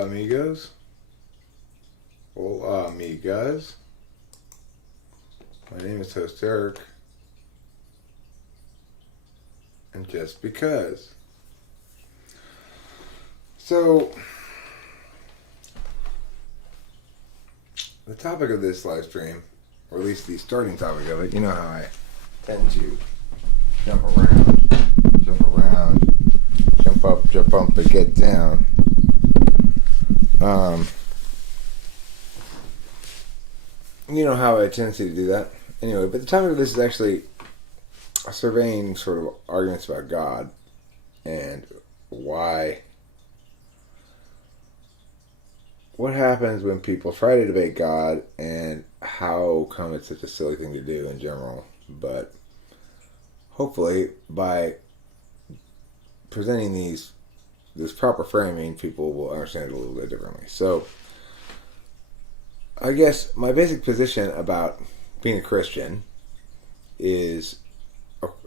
Hola, amigos. Hola, amigas. My name is Host Eric. And just because. So, the topic of this live stream, or at least the starting topic of it, you know how I tend to jump around, jump up, and get down. You know how I have a tendency to do that. Anyway, but the topic of this is actually surveying sort of arguments about God and why. What happens when people try to debate God and how come it's such a silly thing to do in general. But hopefully by presenting this proper framing, people will understand it a little bit differently. So I guess my basic position about being a Christian is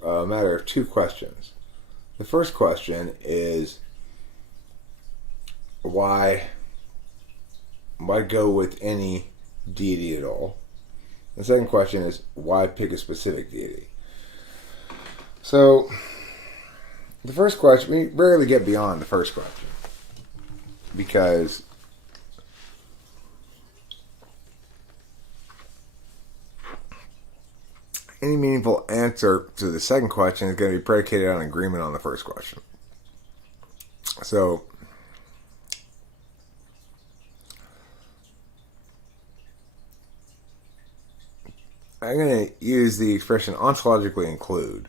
a matter of two questions. The first question is why go with any deity at all? The second question is why pick a specific deity? So the first question, we rarely get beyond the first question because any meaningful answer to the second question is going to be predicated on agreement on the first question. So, I'm going to use the expression ontologically include.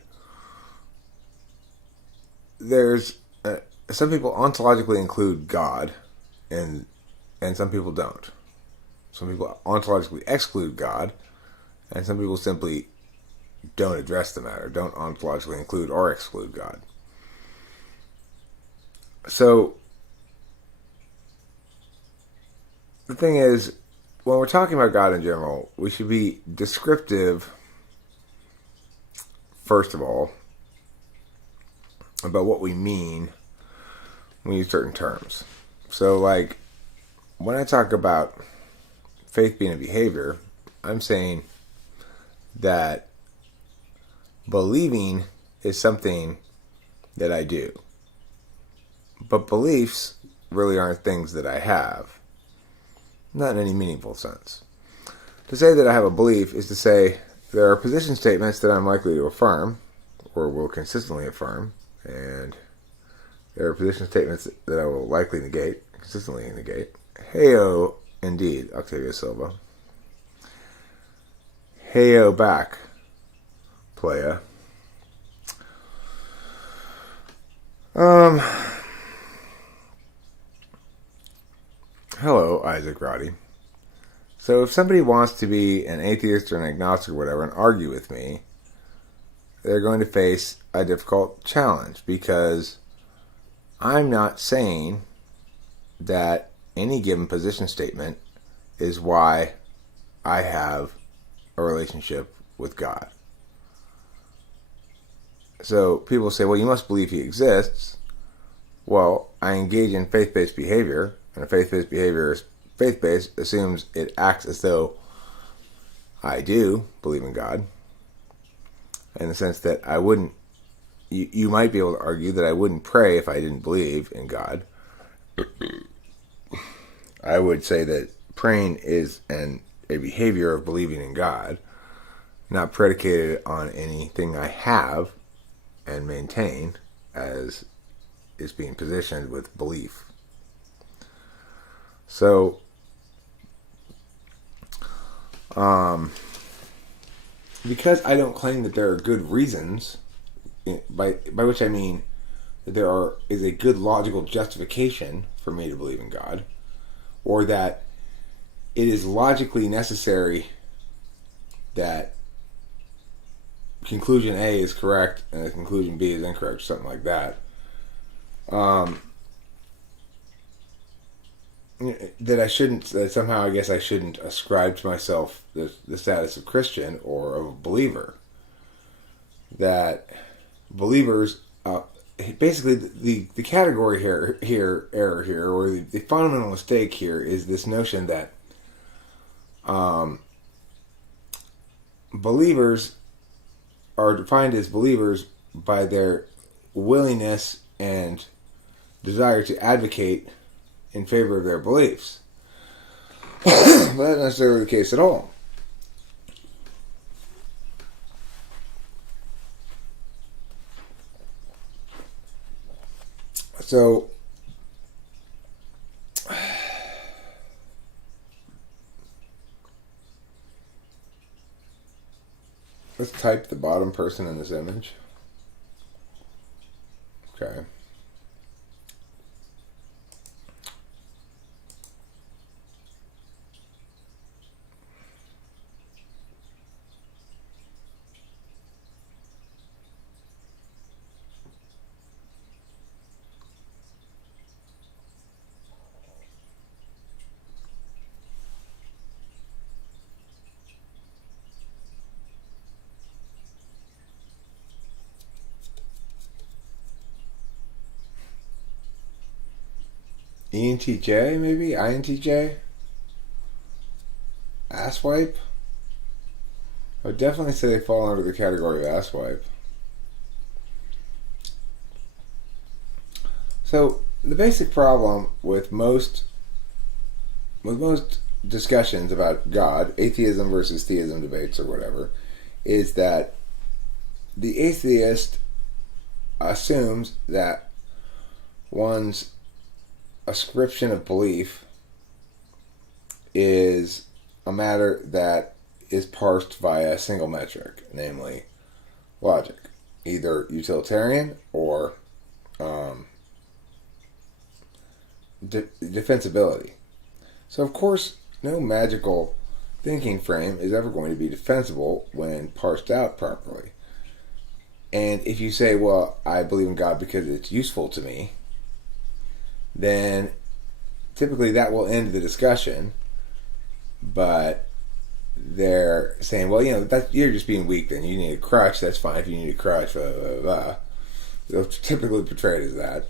There's some people ontologically include God, and some people don't. Some people ontologically exclude God, and some people simply don't address the matter, don't ontologically include or exclude God. So, the thing is, when we're talking about God in general, we should be descriptive, first of all, about what we mean when we use certain terms. So, like, when I talk about faith being a behavior, I'm saying that believing is something that I do. But beliefs really aren't things that I have. Not in any meaningful sense. To say that I have a belief is to say there are position statements that I'm likely to affirm, or will consistently affirm, and there are position statements that I will likely negate, consistently negate. Heyo, indeed, Octavio Silva. Heyo back, playa. Hello, Isaac Roddy. So if somebody wants to be an atheist or an agnostic or whatever and argue with me, they're going to face a difficult challenge because I'm not saying that any given position statement is why I have a relationship with God. So people say, well, you must believe he exists. Well, I engage in faith-based behavior, and a faith-based behavior is faith-based, assumes it acts as though I do believe in God, in the sense that I wouldn't, you might be able to argue that I wouldn't pray if I didn't believe in God. I would say that praying is a behavior of believing in God, not predicated on anything I have and maintain as is being positioned with belief. So, because I don't claim that there are good reasons, by which I mean that there is a good logical justification for me to believe in God, or that it is logically necessary that conclusion A is correct and conclusion B is incorrect, or something like that. That somehow I guess I shouldn't ascribe to myself the status of Christian or of a believer. That believers basically the category error here, or the fundamental mistake here, is this notion that believers are defined as believers by their willingness and desire to advocate in favor of their beliefs. But that's not necessarily the case at all. So, let's type the bottom person in this image. Okay. ENTJ, maybe? INTJ? Asswipe? I would definitely say they fall under the category of asswipe. So, the basic problem with most discussions about God, atheism versus theism debates or whatever, is that the atheist assumes that one's ascription of belief is a matter that is parsed via a single metric, namely logic, either utilitarian or defensibility. So, of course, no magical thinking frame is ever going to be defensible when parsed out properly. And if you say, well, I believe in God because it's useful to me, then typically that will end the discussion. But they're saying, well, you're just being weak then. You need a crutch, that's fine. If you need a crutch, blah, blah, blah. They'll typically portray it as that.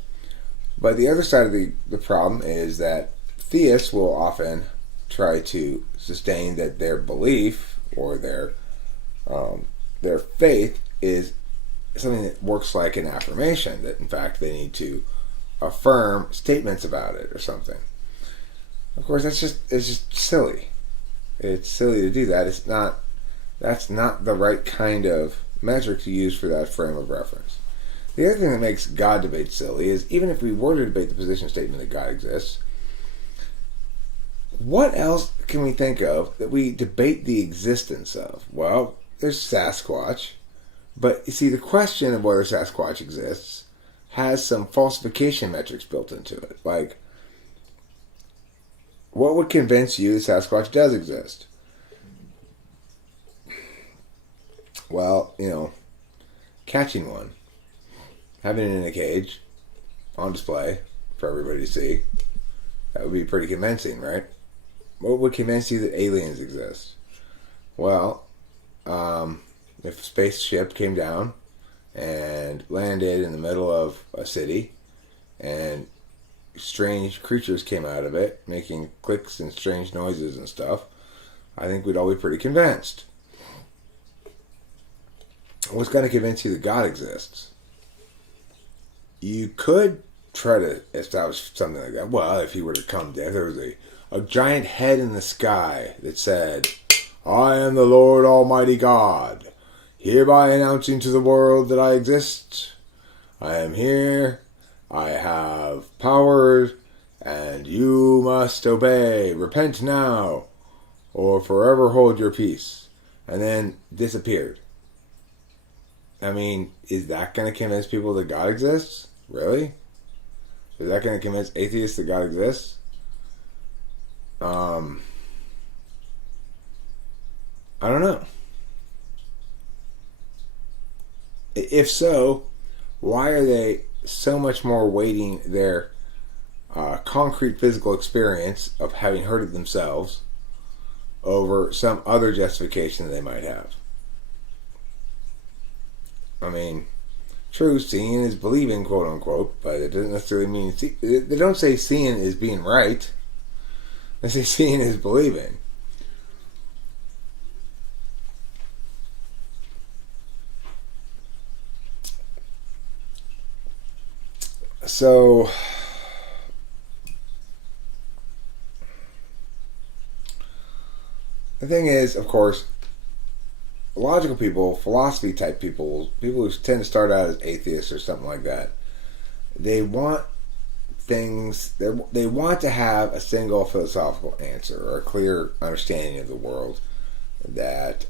But the other side of the problem is that theists will often try to sustain that their belief or their faith is something that works like an affirmation, that in fact they need to affirm statements about it or something. Of course, it's just silly. It's silly to do that. That's not the right kind of metric to use for that frame of reference. The other thing that makes God debate silly is, even if we were to debate the position statement that God exists, what else can we think of that we debate the existence of? Well, there's Sasquatch, but you see, the question of whether Sasquatch exists has some falsification metrics built into it. Like, what would convince you that Sasquatch does exist? Well, catching one, having it in a cage, on display for everybody to see, that would be pretty convincing, right? What would convince you that aliens exist? Well, if a spaceship came down and landed in the middle of a city and strange creatures came out of it making clicks and strange noises and stuff, I think we'd all be pretty convinced. What's going to convince you that God exists? You could try to establish something like that. Well, if he were to come down, there was a giant head in the sky that said, I am the Lord Almighty God, hereby announcing to the world that I exist. I am here. I have powers, and you must obey. Repent now, or forever hold your peace. And then disappeared. I mean, is that going to convince people that God exists? Really? Is that going to convince atheists that God exists? I don't know. If so, why are they so much more weighting their concrete physical experience of having heard it themselves over some other justification that they might have? I mean, True, seeing is believing, quote unquote, but it doesn't necessarily mean they don't say seeing is being right. They say seeing is believing. So, the thing is, of course, logical people, philosophy type people who tend to start out as atheists or something like that, they want things, they want to have a single philosophical answer or a clear understanding of the world that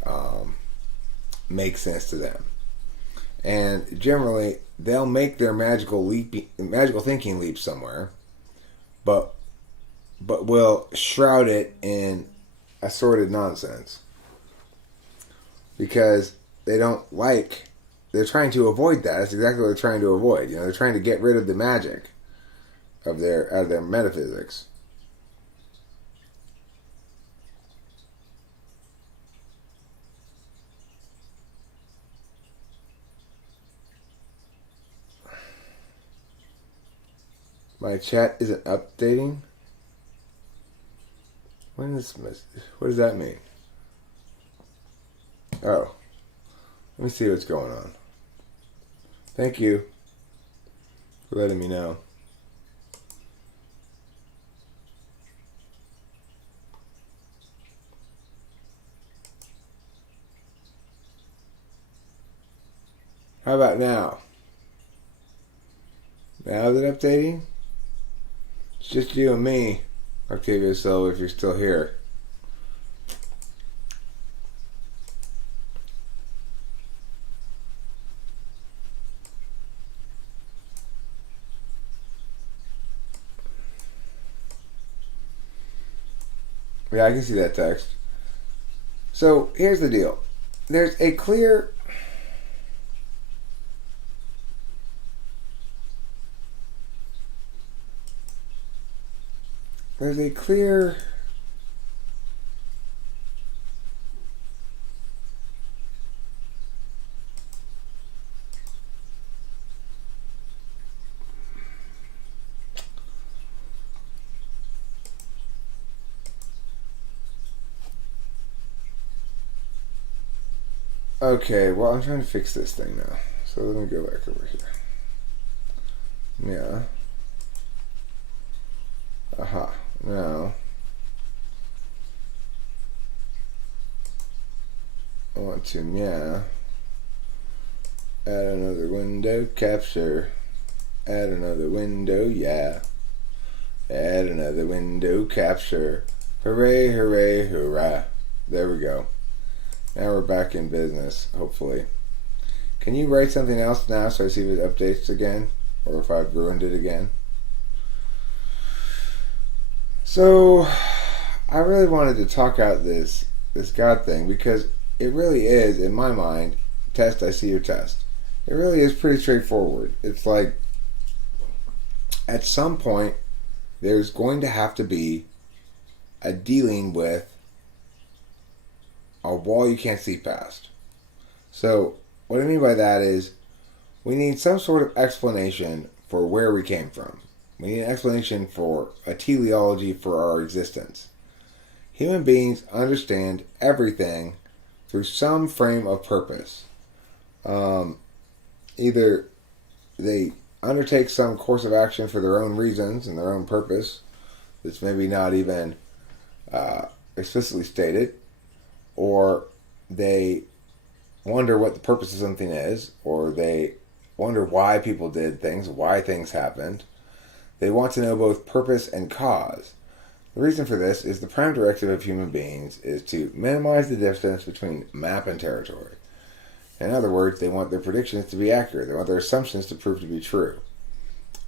makes sense to them. And generally, they'll make their magical thinking leap somewhere, but will shroud it in assorted nonsense because they're trying to avoid that. That's exactly what they're trying to avoid. They're trying to get rid of the magic out of their metaphysics. My chat isn't updating. What does that mean? Oh, let me see what's going on. Thank you for letting me know. How about now? Now is it updating? It's just you and me, Octavia Silva, if you're still here. Yeah, I can see that text. So, here's the deal. There's a clear... Okay, well, I'm trying to fix this thing now. So let me go back over here. Yeah. Aha. Now, I want to, add another window, capture. Add another window, yeah. Add another window, capture. Hooray, hooray, hurrah. There we go. Now we're back in business, hopefully. Can you write something else now so I see if it updates again? Or if I've ruined it again? So, I really wanted to talk out this God thing because it really is, in my mind, test, I see your test. It really is pretty straightforward. It's like, at some point, there's going to have to be a dealing with a wall you can't see past. So, what I mean by that is, we need some sort of explanation for where we came from. We need an explanation for a teleology for our existence. Human beings understand everything through some frame of purpose. Either they undertake some course of action for their own reasons and their own purpose that's maybe not even explicitly stated, or they wonder what the purpose of something is, or they wonder why people did things, why things happened. They want to know both purpose and cause. The reason for this is the prime directive of human beings is to minimize the distance between map and territory. In other words, they want their predictions to be accurate. They want their assumptions to prove to be true.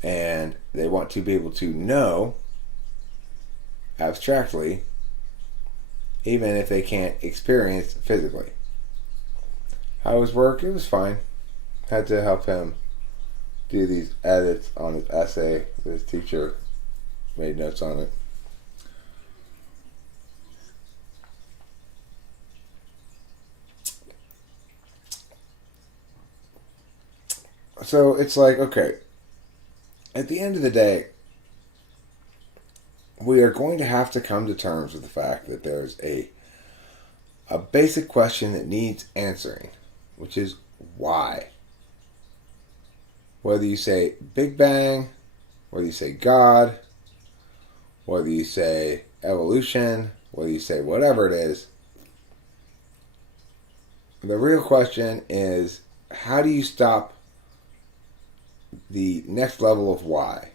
And they want to be able to know, abstractly, even if they can't experience physically. How was work? It was fine. Had to help him do these edits on his essay. His teacher made notes on it. So it's like, okay, at the end of the day, we are going to have to come to terms with the fact that there's a basic question that needs answering, which is why. Whether you say Big Bang, whether you say God, whether you say evolution, whether you say whatever it is, the real question is, how do you stop the next level of why?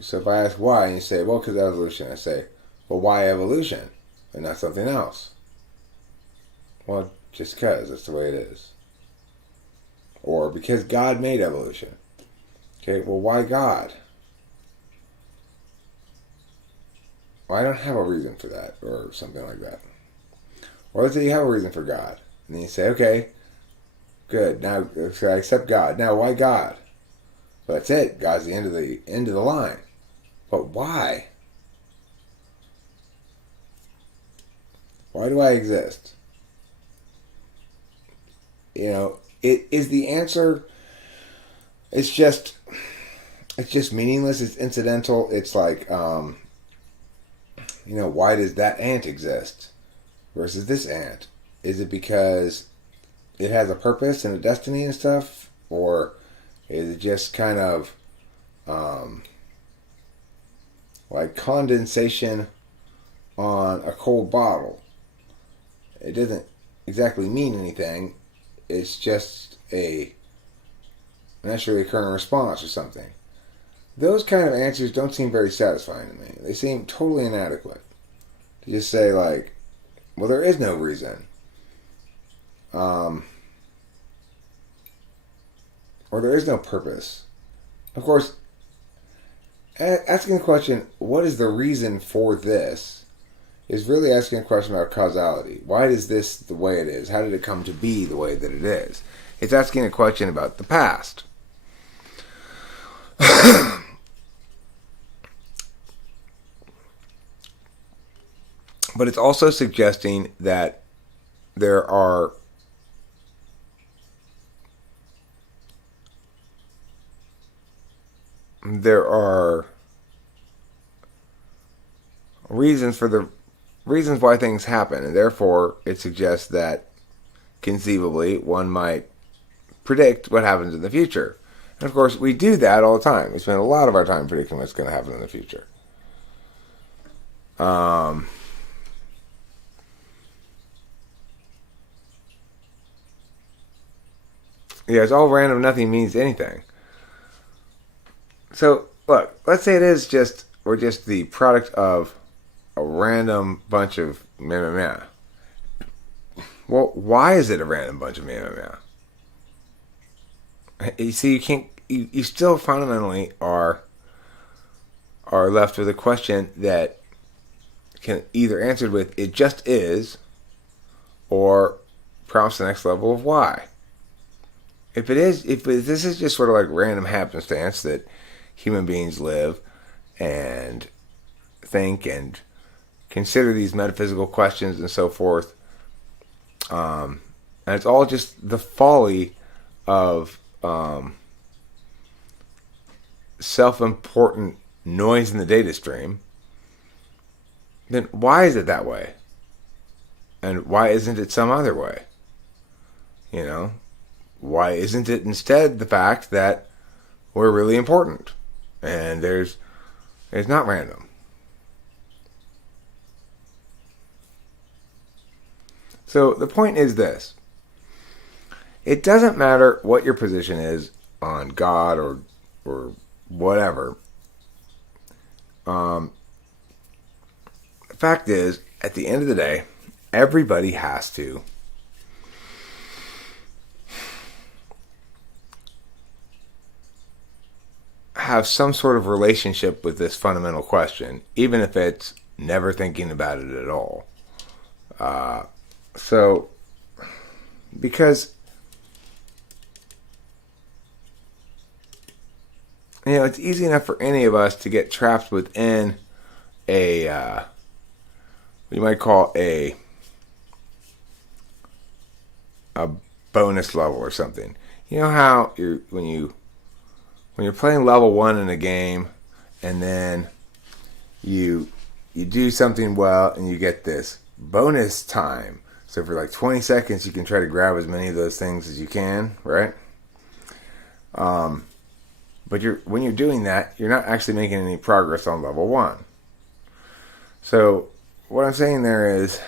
So if I ask why, and you say, well, because evolution, I say, well, why evolution and not something else? Well, just because, that's the way it is. Or because God made evolution. Okay, well, why God? Well, I don't have a reason for that, or something like that. Or let's say you have a reason for God. And then you say, okay, good, now so I accept God. Now, why God? Well, that's it. God's the end of the line. But why? Why do I exist? It is the answer. It's just meaningless. It's incidental. It's like, why does that ant exist versus this ant? Is it because it has a purpose and a destiny and stuff? Or is it just kind of like condensation on a cold bottle? It doesn't exactly mean anything. It's just a naturally occurring response or something. Those kind of answers don't seem very satisfying to me. They seem totally inadequate. To just say, like, well, there is no reason. Or there is no purpose. Of course, asking the question, what is the reason for this, is really asking a question about causality. Why is this the way it is? How did it come to be the way that it is? It's asking a question about the past. But it's also suggesting that there are reasons why things happen, and therefore it suggests that conceivably one might predict what happens in the future. And of course, we do that all the time. We spend a lot of our time predicting what's going to happen in the future. Yeah, it's all random. Nothing means anything. So, look, let's say we're just the product of a random bunch of meh meh meh. Well, why is it a random bunch of meh meh meh? You see, you still fundamentally are left with a question that can either answered with it just is, or prompts the next level of why. If this is just sort of like random happenstance that human beings live and think and consider these metaphysical questions and so forth, and it's all just the folly of self-important noise in the data stream, then why is it that way? And why isn't it some other way? Why isn't it instead the fact that we're really important and it's not random? So the point is this. It doesn't matter what your position is on God or whatever. The fact is, at the end of the day, everybody has to have some sort of relationship with this fundamental question, even if it's never thinking about it at all. Because it's easy enough for any of us to get trapped within what you might call a bonus level or something. You know how when you're playing level 1 in a game, and then you do something well, and you get this bonus time. So for like 20 seconds, you can try to grab as many of those things as you can, right? But when you're doing that, you're not actually making any progress on level 1. So what I'm saying there is,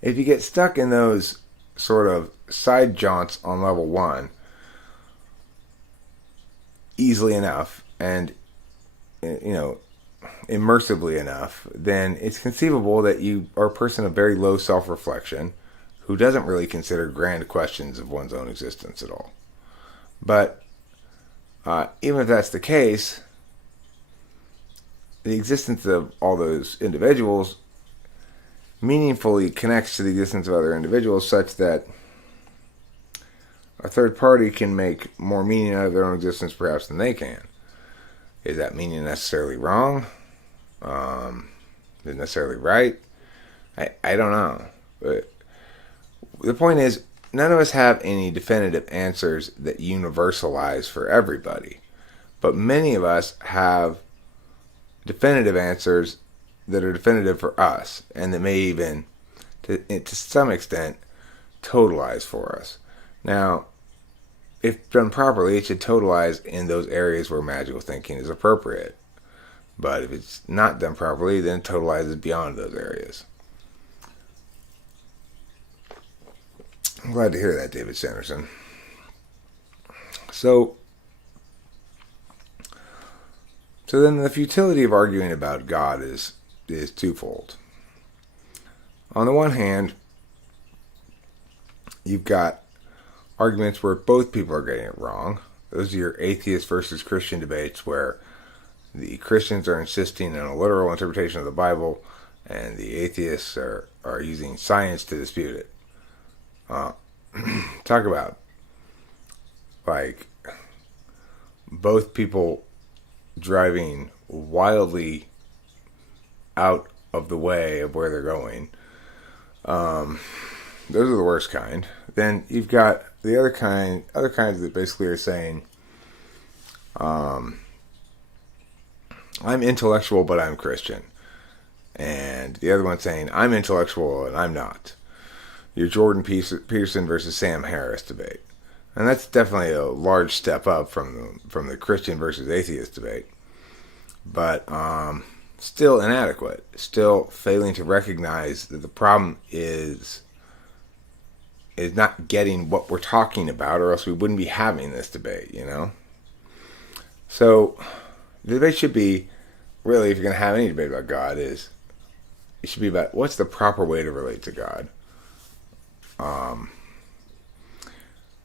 if you get stuck in those sort of side jaunts on level 1 easily enough and immersively enough, then it's conceivable that you are a person of very low self-reflection who doesn't really consider grand questions of one's own existence at all. But even if that's the case, the existence of all those individuals meaningfully connects to the existence of other individuals, such that a third party can make more meaning out of their own existence perhaps than they can. Is that meaning necessarily wrong? Is it necessarily right? I don't know. But the point is, none of us have any definitive answers that universalize for everybody. But many of us have definitive answers that are definitive for us, and that may even, to some extent, totalize for us. Now, if done properly, it should totalize in those areas where magical thinking is appropriate. But if it's not done properly, then it totalizes beyond those areas. I'm glad to hear that, David Sanderson. So then the futility of arguing about God is twofold. On the one hand, you've got arguments where both people are getting it wrong. Those are your atheist versus Christian debates, where the Christians are insisting on a literal interpretation of the Bible, and the atheists are using science to dispute it. Talk about, like, both people driving wildly out of the way of where they're going. Those are the worst kind. Then you've got the other kinds that basically are saying, I'm intellectual, but I'm Christian. And the other one saying, I'm intellectual and I'm not. Your Jordan Peterson versus Sam Harris debate. And that's definitely a large step up from the Christian versus atheist debate. But still inadequate. Still failing to recognize that the problem is not getting what we're talking about, or else we wouldn't be having this debate, So the debate should be, really, if you're going to have any debate about God, it should be about what's the proper way to relate to God.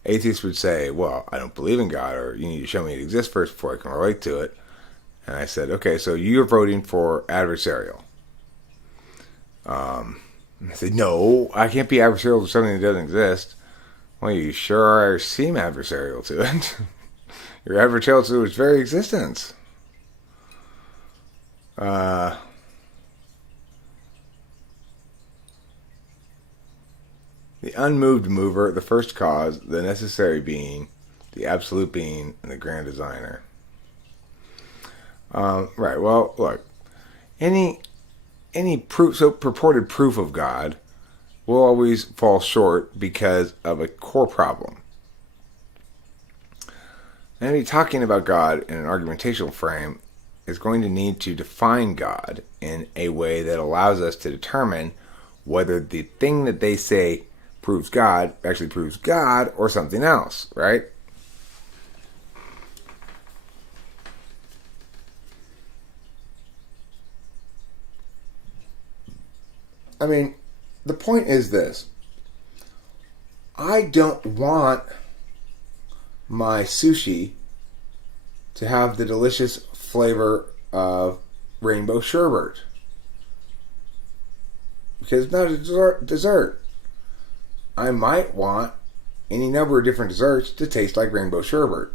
Atheists would say, well, I don't believe in God, or you need to show me it exists first before I can relate to it. And I said, okay, so you're voting for adversarial. I said, no, I can't be adversarial to something that doesn't exist. Well, you sure seem adversarial to it. You're adversarial to its very existence. The unmoved mover, the first cause, the necessary being, the absolute being, and the grand designer. Right, well, look, any purported proof of God will always fall short because of a core problem. Any talking about God in an argumentational frame is going to need to define God in a way that allows us to determine whether the thing that they say proves God actually proves God or something else, right? I mean, the point is this. I don't want my sushi to have the delicious flavor of rainbow sherbet, because it's not a dessert. I might want any number of different desserts to taste like rainbow sherbet,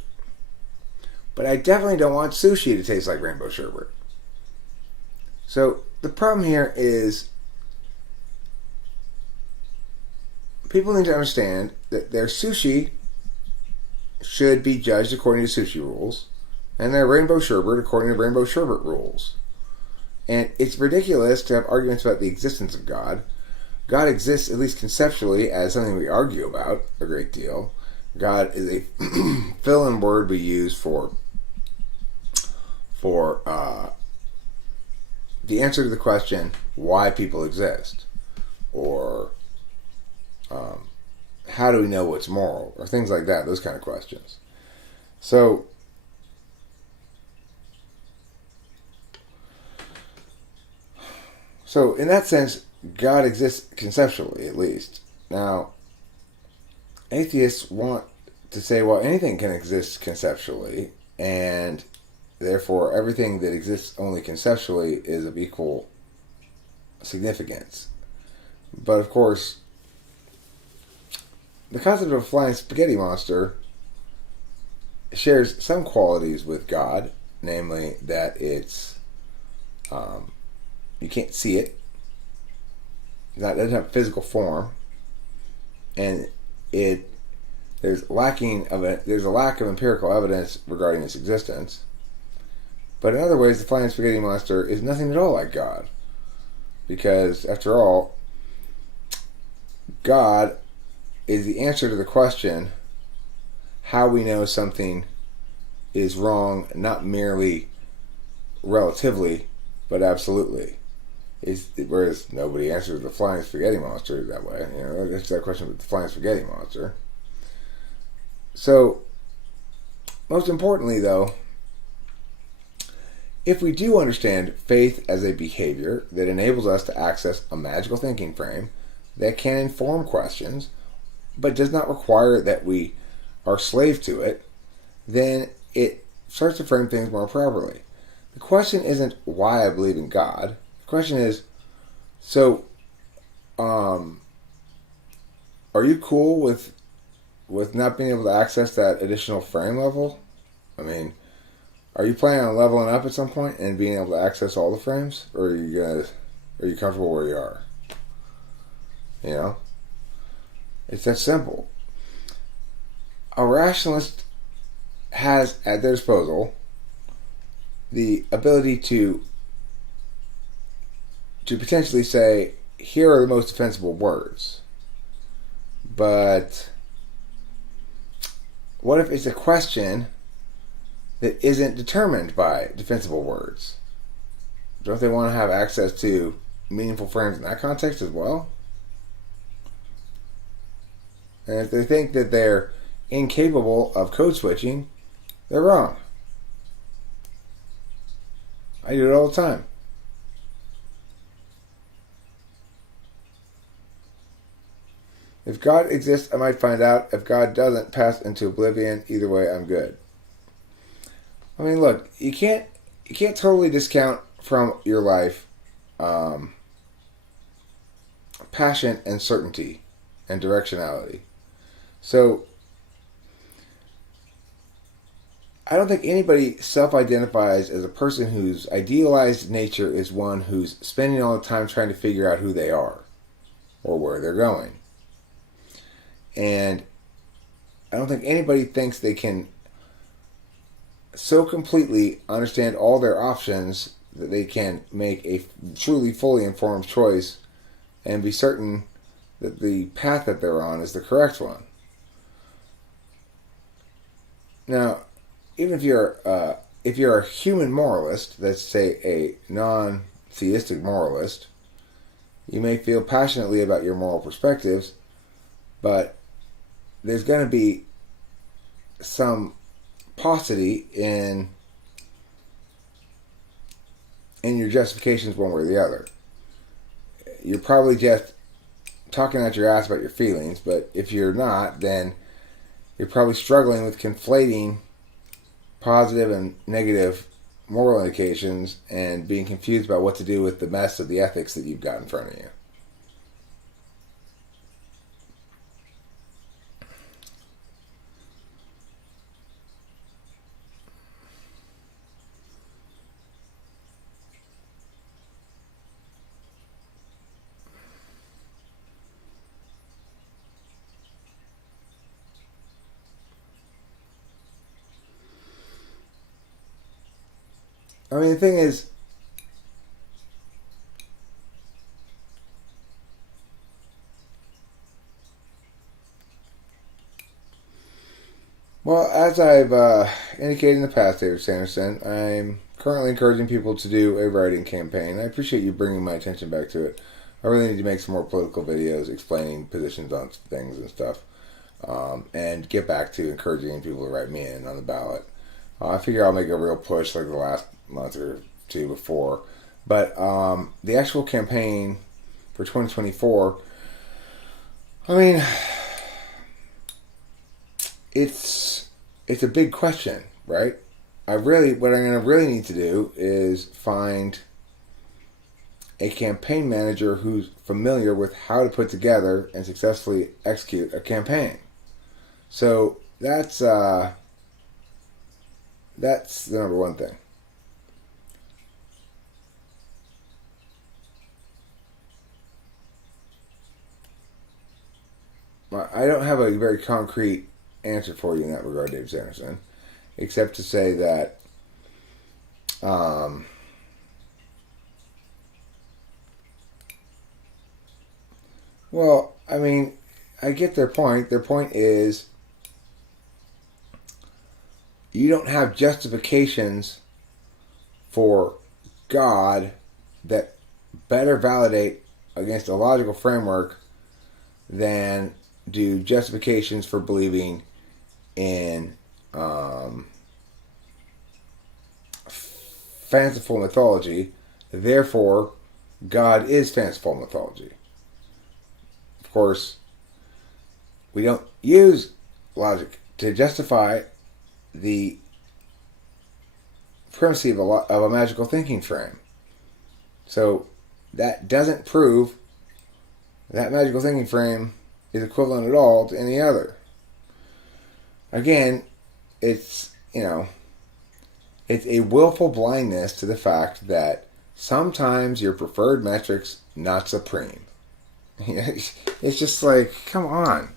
but I definitely don't want sushi to taste like rainbow sherbet. So the problem here is people need to understand that their sushi should be judged according to sushi rules, and their rainbow sherbet according to rainbow sherbet rules. And it's ridiculous to have arguments about the existence of God. God exists, at least conceptually, as something we argue about a great deal. God is a fill-in word we use for the answer to the question why people exist, or how do we know what's moral, or things like that, those kind of questions. So in that sense, God exists conceptually, at least. Now, atheists want to say, well, anything can exist conceptually, and therefore everything that exists only conceptually is of equal significance. But of course, the concept of a flying spaghetti monster shares some qualities with God, namely that it's you can't see it, that doesn't have physical form, and there's a lack of empirical evidence regarding its existence. But in other ways, the flying spaghetti monster is nothing at all like God, because after all, God is the answer to the question how we know something is wrong, not merely relatively, but absolutely. Whereas nobody answers the flying spaghetti monster that way. That's that question with the flying spaghetti monster. So, most importantly, though, if we do understand faith as a behavior that enables us to access a magical thinking frame that can inform questions, but does not require that we are slave to it, then it starts to frame things more properly. The question isn't why I believe in God. The question is, so, are you cool with not being able to access that additional frame level? I mean, are you planning on leveling up at some point and being able to access all the frames, or are you comfortable where you are? It's that simple. A rationalist has at their disposal the ability to potentially say, here are the most defensible words. But what if it's a question that isn't determined by defensible words? Don't they want to have access to meaningful frames in that context as well? And if they think that they're incapable of code switching, they're wrong. I do it all the time. If God exists, I might find out. If God doesn't, pass into oblivion. Either way, I'm good. I mean, look, you can't totally discount from your life passion and certainty and directionality. So, I don't think anybody self-identifies as a person whose idealized nature is one who's spending all the time trying to figure out who they are or where they're going. And I don't think anybody thinks they can so completely understand all their options that they can make a truly fully informed choice and be certain that the path that they're on is the correct one. Now, even if you're a human moralist, let's say a non-theistic moralist, you may feel passionately about your moral perspectives, but there's going to be some paucity in your justifications one way or the other. You're probably just talking out your ass about your feelings, but if you're not, then you're probably struggling with conflating positive and negative moral indications and being confused about what to do with the mess of the ethics that you've got in front of you. I mean, the thing is, well, as I've indicated in the past, David Sanderson, I'm currently encouraging people to do a writing campaign. I appreciate you bringing my attention back to it. I really need to make some more political videos explaining positions on things and stuff, and get back to encouraging people to write me in on the ballot. I figure I'll make a real push like the last month or two before. But the actual campaign for 2024, I mean, it's a big question, right? What I'm going to really need to do is find a campaign manager who's familiar with how to put together and successfully execute a campaign. So that's the number one thing. I don't have a very concrete answer for you in that regard, Dave Sanderson, except to say that well, I mean, I get their point. Their point is you don't have justifications for God that better validate against a logical framework than do justifications for believing in fanciful mythology. Therefore, God is fanciful mythology. Of course, we don't use logic to justify the primacy of a magical thinking frame. So that doesn't prove that magical thinking frame is equivalent at all to any other. Again, it's a willful blindness to the fact that sometimes your preferred metric's not supreme. It's just like, come on.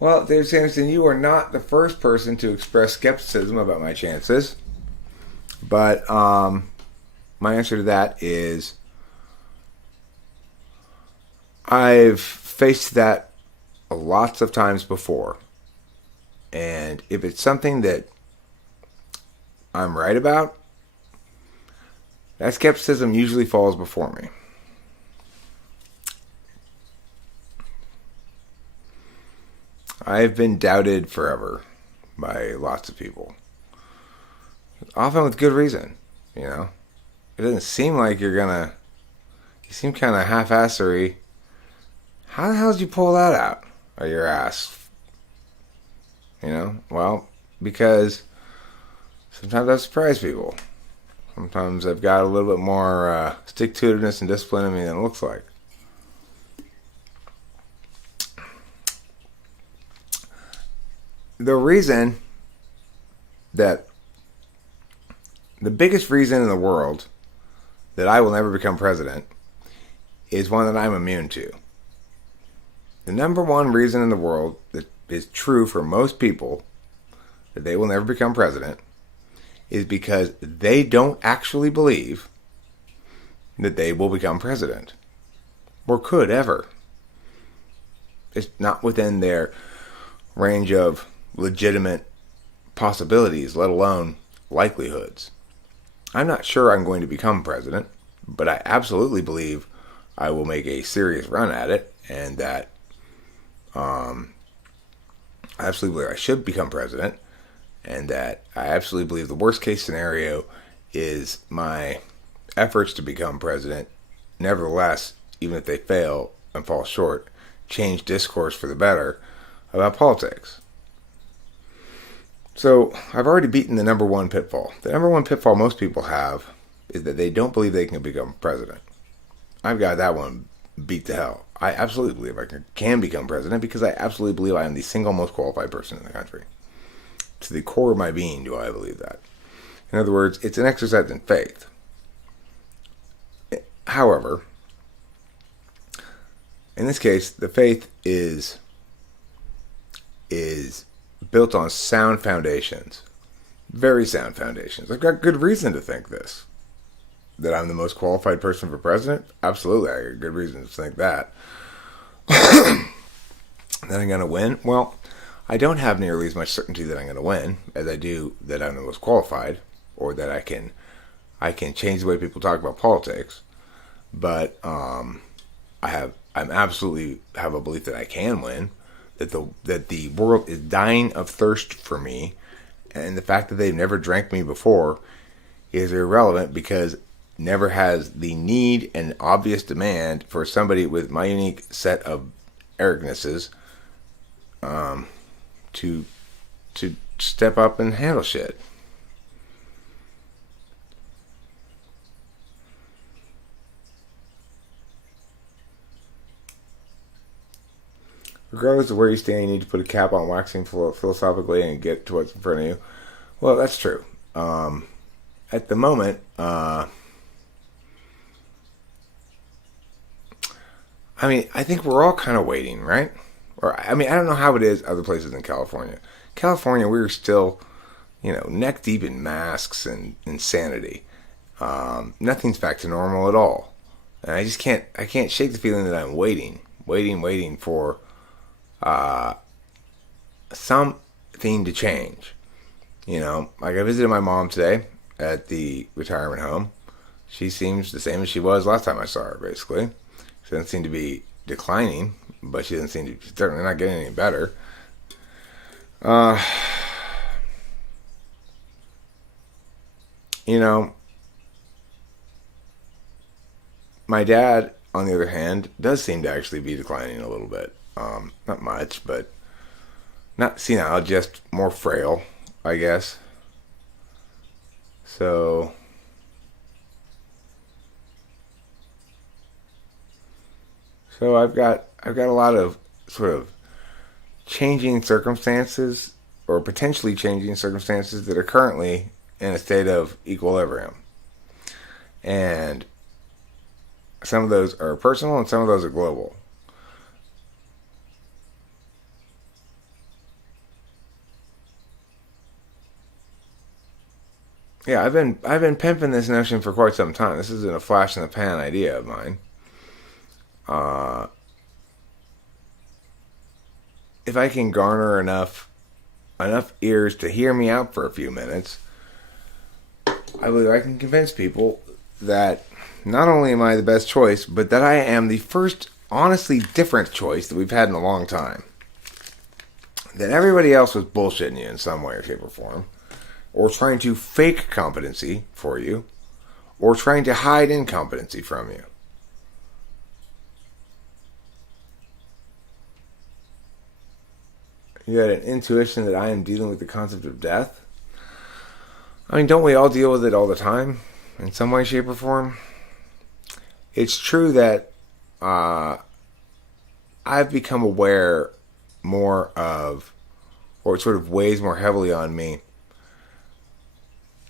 Well, David Sanderson, you are not the first person to express skepticism about my chances. But my answer to that is I've faced that lots of times before. And if it's something that I'm right about, that skepticism usually falls before me. I've been doubted forever by lots of people. Often with good reason, It doesn't seem like you seem kind of half-assery. How the hell did you pull that out of your ass? Well, because sometimes I surprise people. Sometimes I've got a little bit more stick-to-itiveness and discipline in me than it looks like. The biggest reason in the world that I will never become president is one that I'm immune to. The number one reason in the world that is true for most people that they will never become president is because they don't actually believe that they will become president or could ever. It's not within their range of legitimate possibilities, let alone likelihoods. I'm not sure I'm going to become president, but I absolutely believe I will make a serious run at it, and that I absolutely believe I should become president, and that I absolutely believe the worst case scenario is my efforts to become president, nevertheless, even if they fail and fall short, change discourse for the better about politics. So, I've already beaten the number one pitfall. The number one pitfall most people have is that they don't believe they can become president. I've got that one beat to hell. I absolutely believe I can become president because I absolutely believe I am the single most qualified person in the country. To the core of my being do I believe that. In other words, it's an exercise in faith. However, In this case, the faith is built on sound foundations. Very sound foundations. I've got good reason to think this. That I'm the most qualified person for president? Absolutely, I got good reason to think that. That I'm going to win? Well, I don't have nearly as much certainty that I'm going to win as I do that I'm the most qualified, or that I can change the way people talk about politics. But I'm absolutely have a belief that I can win. That the world is dying of thirst for me, and the fact that they've never drank me before is irrelevant, because never has the need and obvious demand for somebody with my unique set of arrogances to step up and handle shit. Regardless of where you stand, you need to put a cap on waxing philosophically and get to what's in front of you. Well, that's true. At the moment, I think we're all kind of waiting, right? I don't know how it is other places in California. California, we're still, neck deep in masks and insanity. Nothing's back to normal at all. And I can't shake the feeling that I'm waiting for something to change. Like I visited my mom today at the retirement home. She seems the same as she was last time I saw her, basically. She doesn't seem to be declining, but she's certainly not getting any better. My dad, on the other hand, does seem to actually be declining a little bit. Not much, but not senile, just more frail, I guess. So I've got a lot of sort of changing circumstances, or potentially changing circumstances, that are currently in a state of equilibrium. And some of those are personal and some of those are global. Yeah, I've been pimping this notion for quite some time. This isn't a flash in the pan idea of mine. If I can garner enough ears to hear me out for a few minutes, I believe I can convince people that not only am I the best choice, but that I am the first honestly different choice that we've had in a long time. That everybody else was bullshitting you in some way or shape or form, or trying to fake competency for you, or trying to hide incompetency from you. You had an intuition that I am dealing with the concept of death. Don't we all deal with it all the time, in some way, shape, or form? It's true that I've become aware more of, or it sort of weighs more heavily on me,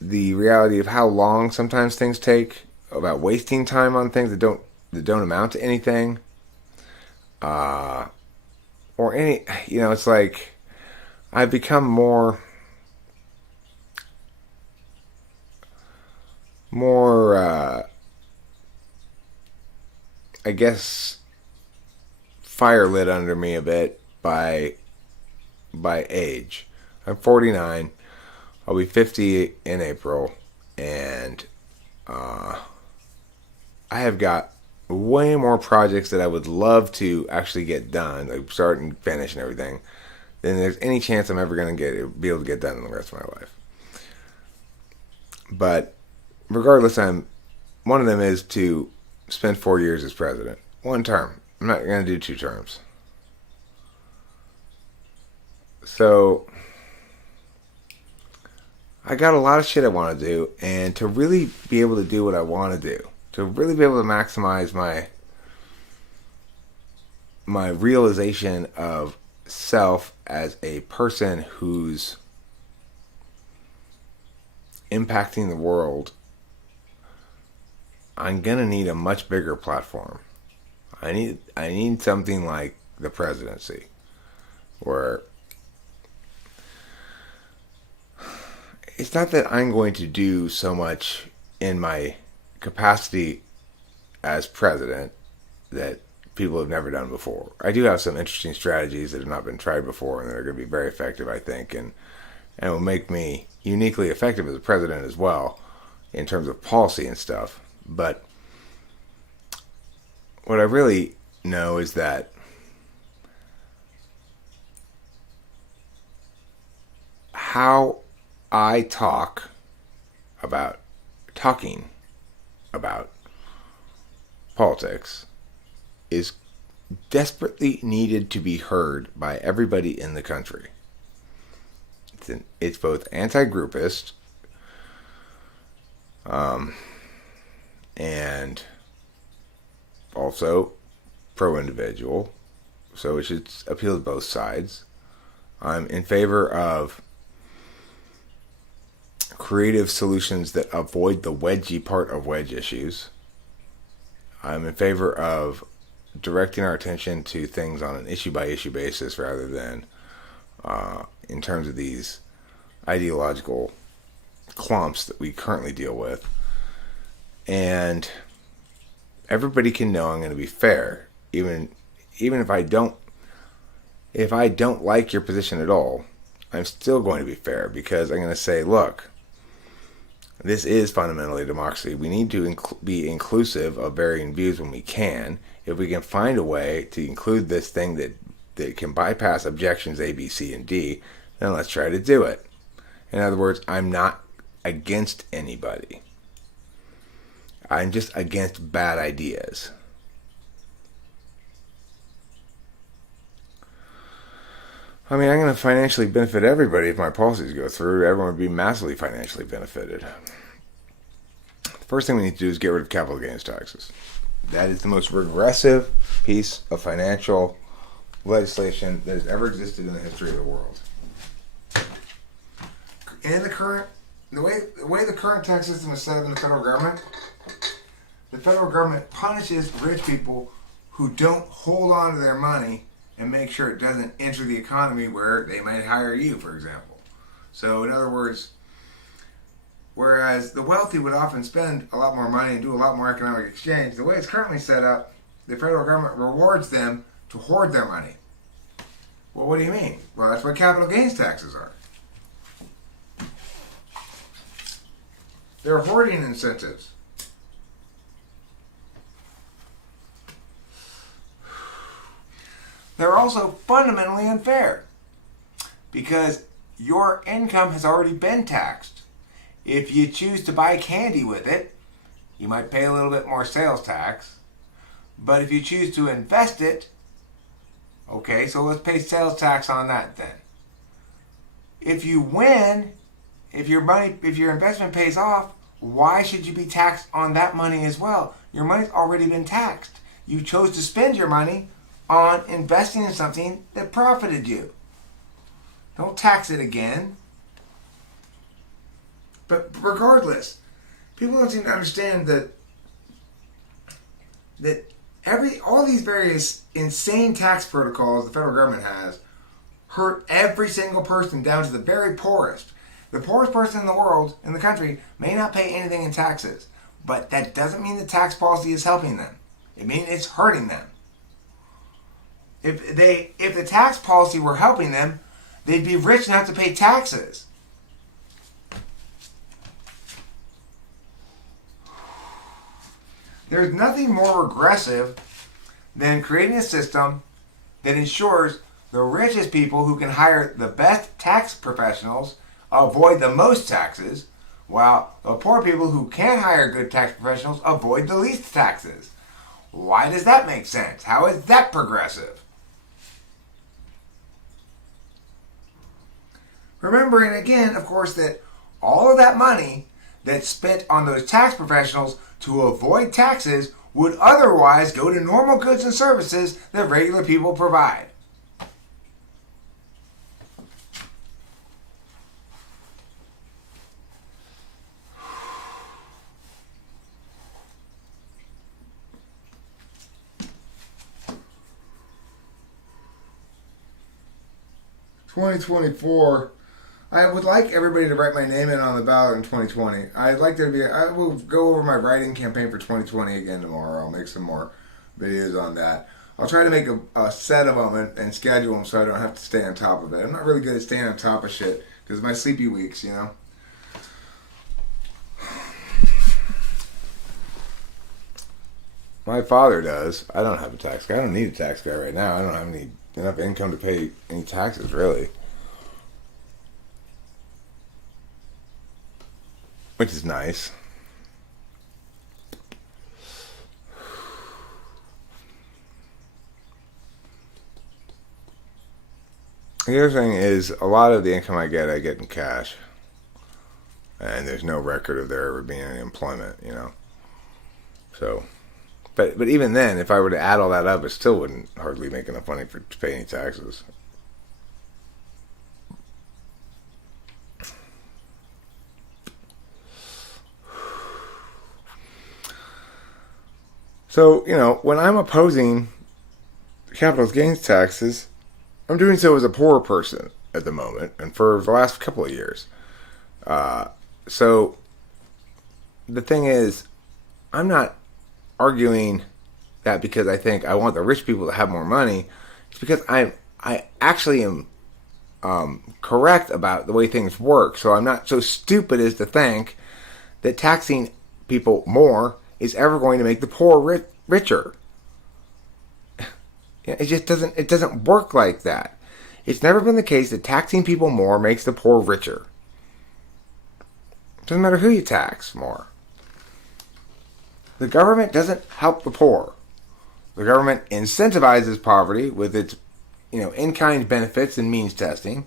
the reality of how long sometimes things take, about wasting time on things that don't amount to anything, or any, it's like I've become more I guess fire lit under me a bit by age. I'm 49. I'll be 50 in April, and I have got way more projects that I would love to actually get done, like start and finish and everything, than there's any chance I'm ever going to be able to get done in the rest of my life. But regardless, one of them is to spend 4 years as president. One term. I'm not going to do 2 terms. So I got a lot of shit I want to do, and to really be able to do what I want to do, to really be able to maximize my realization of self as a person who's impacting the world, I'm going to need a much bigger platform. I need something like the presidency, where it's not that I'm going to do so much in my capacity as president that people have never done before. I do have some interesting strategies that have not been tried before and that are going to be very effective, I think, and will make me uniquely effective as a president as well in terms of policy and stuff. But what I really know is that how I talking about politics is desperately needed to be heard by everybody in the country. It's both anti-groupist and also pro-individual, so it should appeal to both sides. I'm in favor of creative solutions that avoid the wedgy part of wedge issues. I'm in favor of directing our attention to things on an issue-by-issue basis rather than in terms of these ideological clumps that we currently deal with. And everybody can know I'm going to be fair, even if I don't like your position at all. I'm still going to be fair because I'm going to say, look, this is fundamentally democracy. We need to be inclusive of varying views when we can. If we can find a way to include this thing that can bypass objections A, B, C, and D, then let's try to do it. In other words, I'm not against anybody. I'm just against bad ideas. I mean, I'm going to financially benefit everybody if my policies go through. Everyone would be massively financially benefited. The first thing we need to do is get rid of capital gains taxes. That is the most regressive piece of financial legislation that has ever existed in the history of the world. In the way the current tax system is set up in the federal government punishes rich people who don't hold on to their money and make sure it doesn't enter the economy where they might hire you, for example. So, in other words, whereas the wealthy would often spend a lot more money and do a lot more economic exchange, the way it's currently set up, the federal government rewards them to hoard their money. Well, what do you mean? Well, that's what capital gains taxes are. They're hoarding incentives. They're also fundamentally unfair because your income has already been taxed. If you choose to buy candy with it, you might pay a little bit more sales tax. But if you choose to invest it, okay, so let's pay sales tax on that then. If you win, if your investment pays off, why should you be taxed on that money as well? Your money's already been taxed. You chose to spend your money on investing in something that profited you. Don't tax it again. But regardless, people don't seem to understand that all these various insane tax protocols the federal government has hurt every single person down to the very poorest. The poorest person in the world, in the country, may not pay anything in taxes, but that doesn't mean the tax policy is helping them. It means it's hurting them. If the tax policy were helping them, they'd be rich enough to pay taxes. There's nothing more regressive than creating a system that ensures the richest people who can hire the best tax professionals avoid the most taxes, while the poor people who can't hire good tax professionals avoid the least taxes. Why does that make sense? How is that progressive? Remembering again, of course, that all of that money that's spent on those tax professionals to avoid taxes would otherwise go to normal goods and services that regular people provide. 2024. I would like everybody to write my name in on the ballot in 2020. I'd like there to be. I will go over my writing campaign for 2020 again tomorrow. I'll make some more videos on that. I'll try to make a set of them and schedule them so I don't have to stay on top of it. I'm not really good at staying on top of shit because of my sleepy weeks, you know. My father does. I don't have a tax guy. I don't need a tax guy right now. I don't have enough income to pay any taxes, really. Which is nice. The other thing is, a lot of the income I get in cash. And there's no record of there ever being any employment, you know. So, but even then, if I were to add all that up, it still wouldn't hardly make enough money to pay any taxes. So, you know, when I'm opposing capital gains taxes, I'm doing so as a poor person at the moment, and for the last couple of years. So, the thing is, I'm not arguing that because I think I want the rich people to have more money. It's because I actually am correct about the way things work. So I'm not so stupid as to think that taxing people more is ever going to make the poor richer. It just doesn't work like that. It's never been the case that taxing people more makes the poor richer. It doesn't matter who you tax more. The government doesn't help the poor. The government incentivizes poverty with its, in-kind benefits and means testing,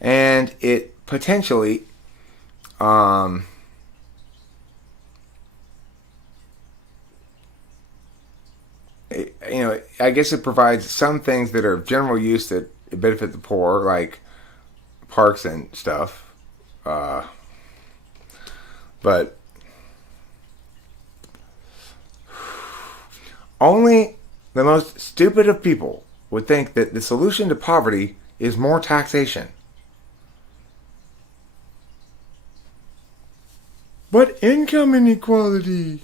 and it potentially, I guess it provides some things that are of general use that benefit the poor, like parks and stuff. But only the most stupid of people would think that the solution to poverty is more taxation. But income inequality.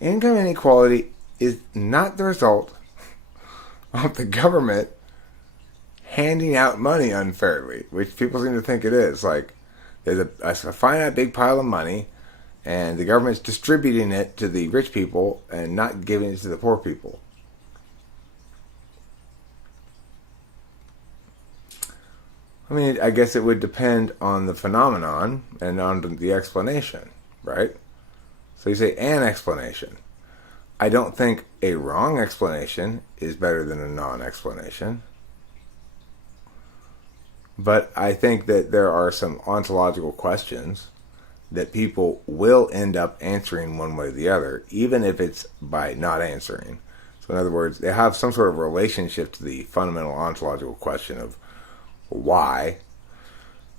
Income inequality is not the result of the government handing out money unfairly, which people seem to think it is. Like, there's a finite big pile of money, and the government's distributing it to the rich people and not giving it to the poor people. I mean, I guess it would depend on the phenomenon and on the explanation, right? So you say an explanation. I don't think a wrong explanation is better than a non-explanation. But I think that there are some ontological questions that people will end up answering one way or the other, even if it's by not answering. So in other words, they have some sort of relationship to the fundamental ontological question of why,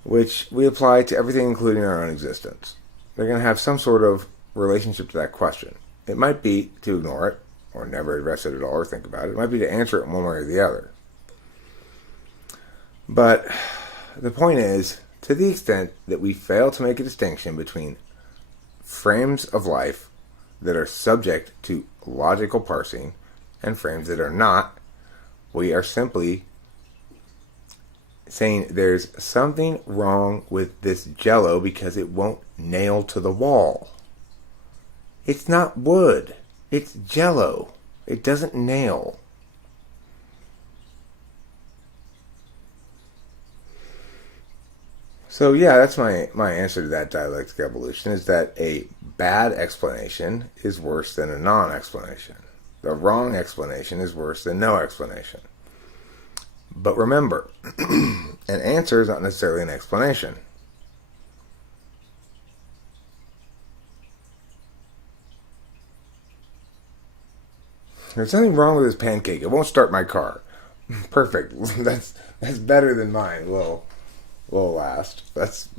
which we apply to everything including our own existence. They're going to have some sort of relationship to that question. It might be to ignore it, or never address it at all, or think about it. It might be to answer it one way or the other. But the point is, to the extent that we fail to make a distinction between frames of life that are subject to logical parsing and frames that are not, we are simply saying there's something wrong with this Jell-O because it won't nail to the wall. It's not wood. It's Jell-O. It doesn't nail. So yeah, that's my answer to that dialectic evolution, is that a bad explanation is worse than a non-explanation. The wrong explanation is worse than no explanation. But remember, an answer is not necessarily an explanation. There's nothing wrong with this pancake. It won't start my car. Perfect. That's better than mine. Lil last. That's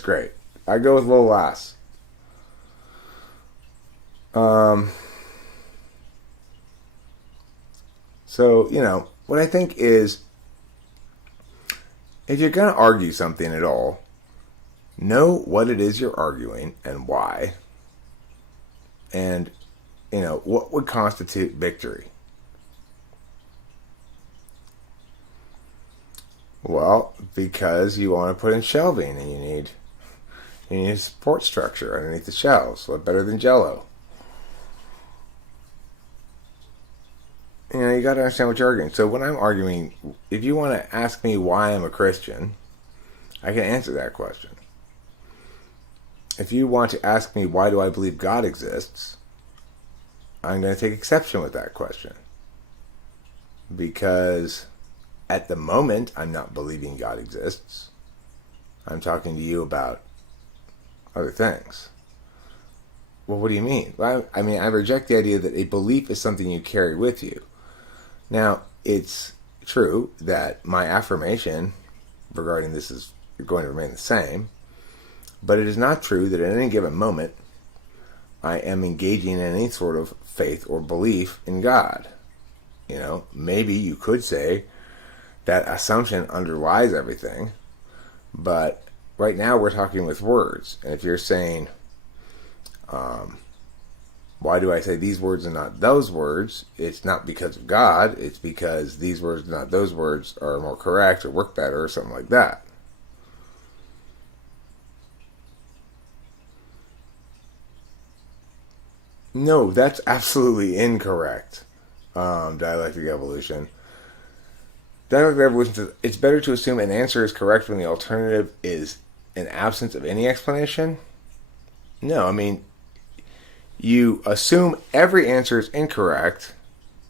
great. I go with Lil last. So, what I think is if you're going to argue something at all, know what it is you're arguing and why. And, what would constitute victory? Well, because you want to put in shelving and you need a support structure underneath the shelves. What better than Jell-O? You got to understand what you're arguing. So when I'm arguing, if you want to ask me why I'm a Christian, I can answer that question. If you want to ask me why do I believe God exists, I'm going to take exception with that question. Because at the moment, I'm not believing God exists. I'm talking to you about other things. Well, what do you mean? Well, I reject the idea that a belief is something you carry with you. Now, it's true that my affirmation regarding this is going to remain the same, but it is not true that at any given moment I am engaging in any sort of faith or belief in God. Maybe you could say that assumption underlies everything, but right now we're talking with words. And if you're saying, why do I say these words and not those words? It's not because of God. It's because these words and not those words are more correct or work better or something like that. No, that's absolutely incorrect. Dialectic evolution. Dialectic evolution says it's better to assume an answer is correct when the alternative is an absence of any explanation. No, you assume every answer is incorrect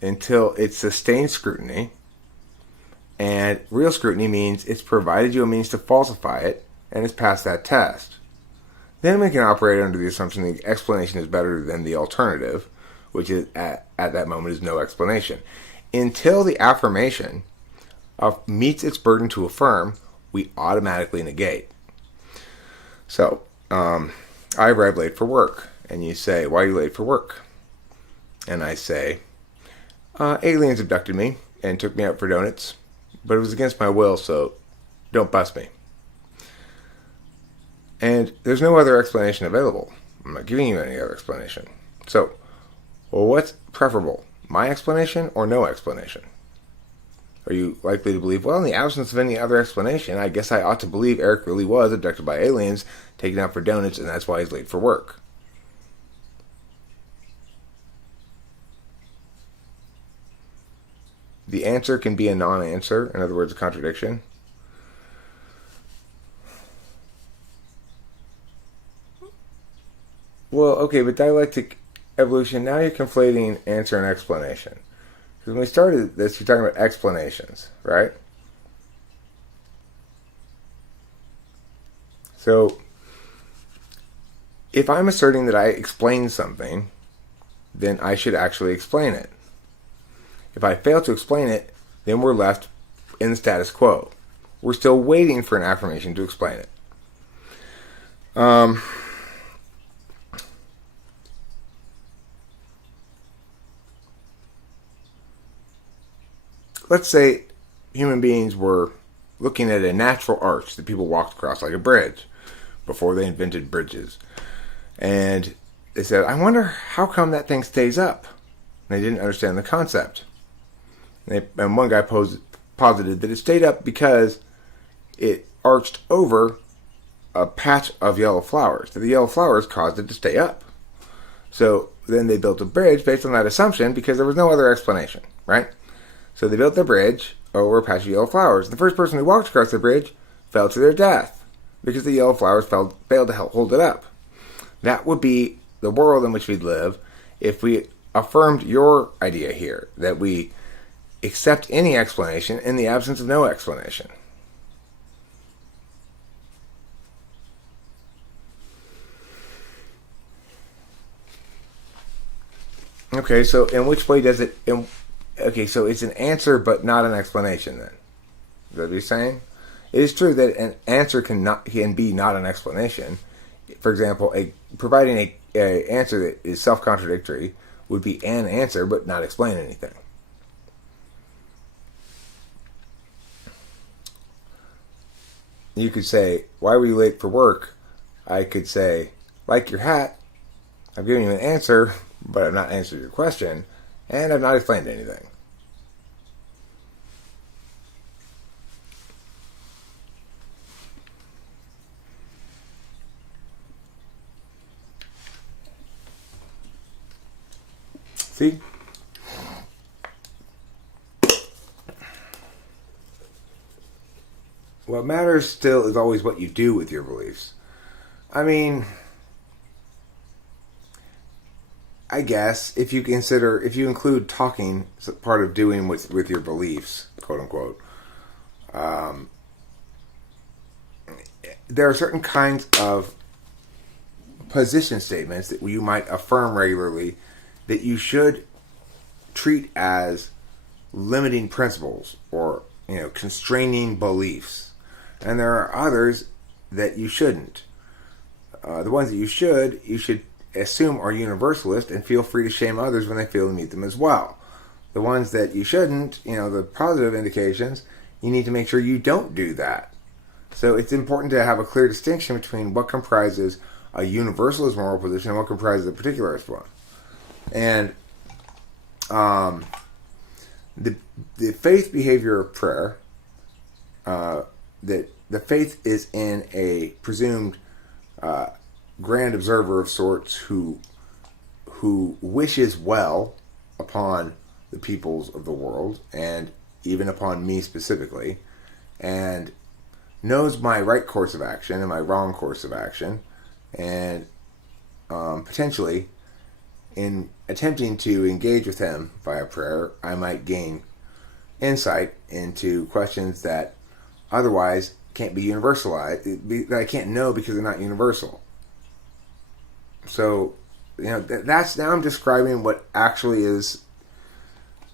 until it's sustained scrutiny. And real scrutiny means it's provided you a means to falsify it and it's passed that test. Then we can operate under the assumption the explanation is better than the alternative, which is at that moment is no explanation. Until the affirmation meets its burden to affirm, we automatically negate. So, I arrive late for work, and you say, why are you late for work? And I say, aliens abducted me and took me out for donuts, but it was against my will, so don't bust me. And there's no other explanation available. I'm not giving you any other explanation. So, what's preferable? My explanation or no explanation? Are you likely to believe, well, in the absence of any other explanation, I guess I ought to believe Eric really was abducted by aliens, taken out for donuts, and that's why he's late for work? The answer can be a non-answer, in other words, a contradiction. Well, okay, but dialectic evolution, now you're conflating answer and explanation. Because when we started this, you're talking about explanations, right? So, if I'm asserting that I explain something, then I should actually explain it. If I fail to explain it, then we're left in the status quo. We're still waiting for an affirmation to explain it. Let's say human beings were looking at a natural arch that people walked across like a bridge before they invented bridges. And they said, I wonder how come that thing stays up? And they didn't understand the concept. And one guy posited that it stayed up because it arched over a patch of yellow flowers. That the yellow flowers caused it to stay up. So then they built a bridge based on that assumption because there was no other explanation, right? So they built the bridge over a patch of yellow flowers. The first person who walked across the bridge fell to their death because the yellow flowers failed to help hold it up. That would be the world in which we'd live if we affirmed your idea here, that we accept any explanation in the absence of no explanation. Okay, so in which way does it... Okay, so it's an answer but not an explanation then. Is that what you're saying? It is true that an answer can be not an explanation. For example, providing a answer that is self-contradictory would be an answer but not explain anything. You could say, why were you late for work? I could say, like your hat. I've given you an answer, but I've not answered your question, and I've not explained anything. See? What matters still is always what you do with your beliefs. I mean, I guess if you include talking as part of doing with your beliefs, quote unquote, there are certain kinds of position statements that you might affirm regularly that you should treat as limiting principles or constraining beliefs, and there are others that you shouldn't. The ones that you should assume are universalist and feel free to shame others when they fail to meet them as well. The ones that you shouldn't, the positive indications, you need to make sure you don't do that. So it's important to have a clear distinction between what comprises a universalist moral position and what comprises a particularist one. And the faith behavior of prayer, that the faith is in a presumed grand observer of sorts who wishes well upon the peoples of the world and even upon me specifically, and knows my right course of action and my wrong course of action, and potentially in attempting to engage with him via prayer, I might gain insight into questions that otherwise can't be universalized, that I can't know because they're not universal. So, that's now I'm describing what actually is,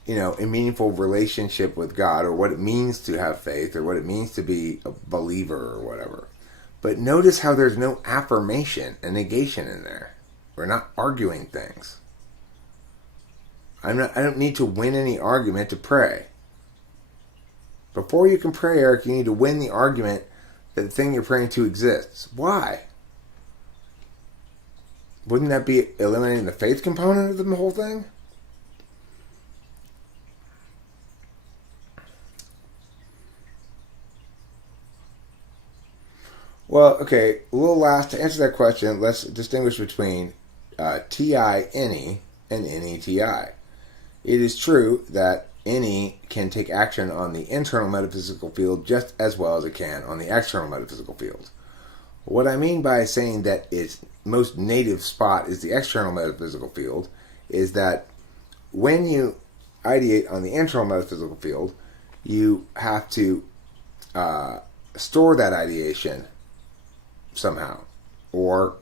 a meaningful relationship with God, or what it means to have faith, or what it means to be a believer, or whatever. But notice how there's no affirmation and negation in there. We're not arguing things. I don't need to win any argument to pray. Before you can pray, Eric, you need to win the argument that the thing you're praying to exists. Why? Wouldn't that be eliminating the faith component of the whole thing? Well, okay, a little last, to answer that question, let's distinguish between TI-NE and NETI. It is true that NE can take action on the internal metaphysical field just as well as it can on the external metaphysical field. What I mean by saying that its most native spot is the external metaphysical field is that when you ideate on the internal metaphysical field, you have to store that ideation somehow, or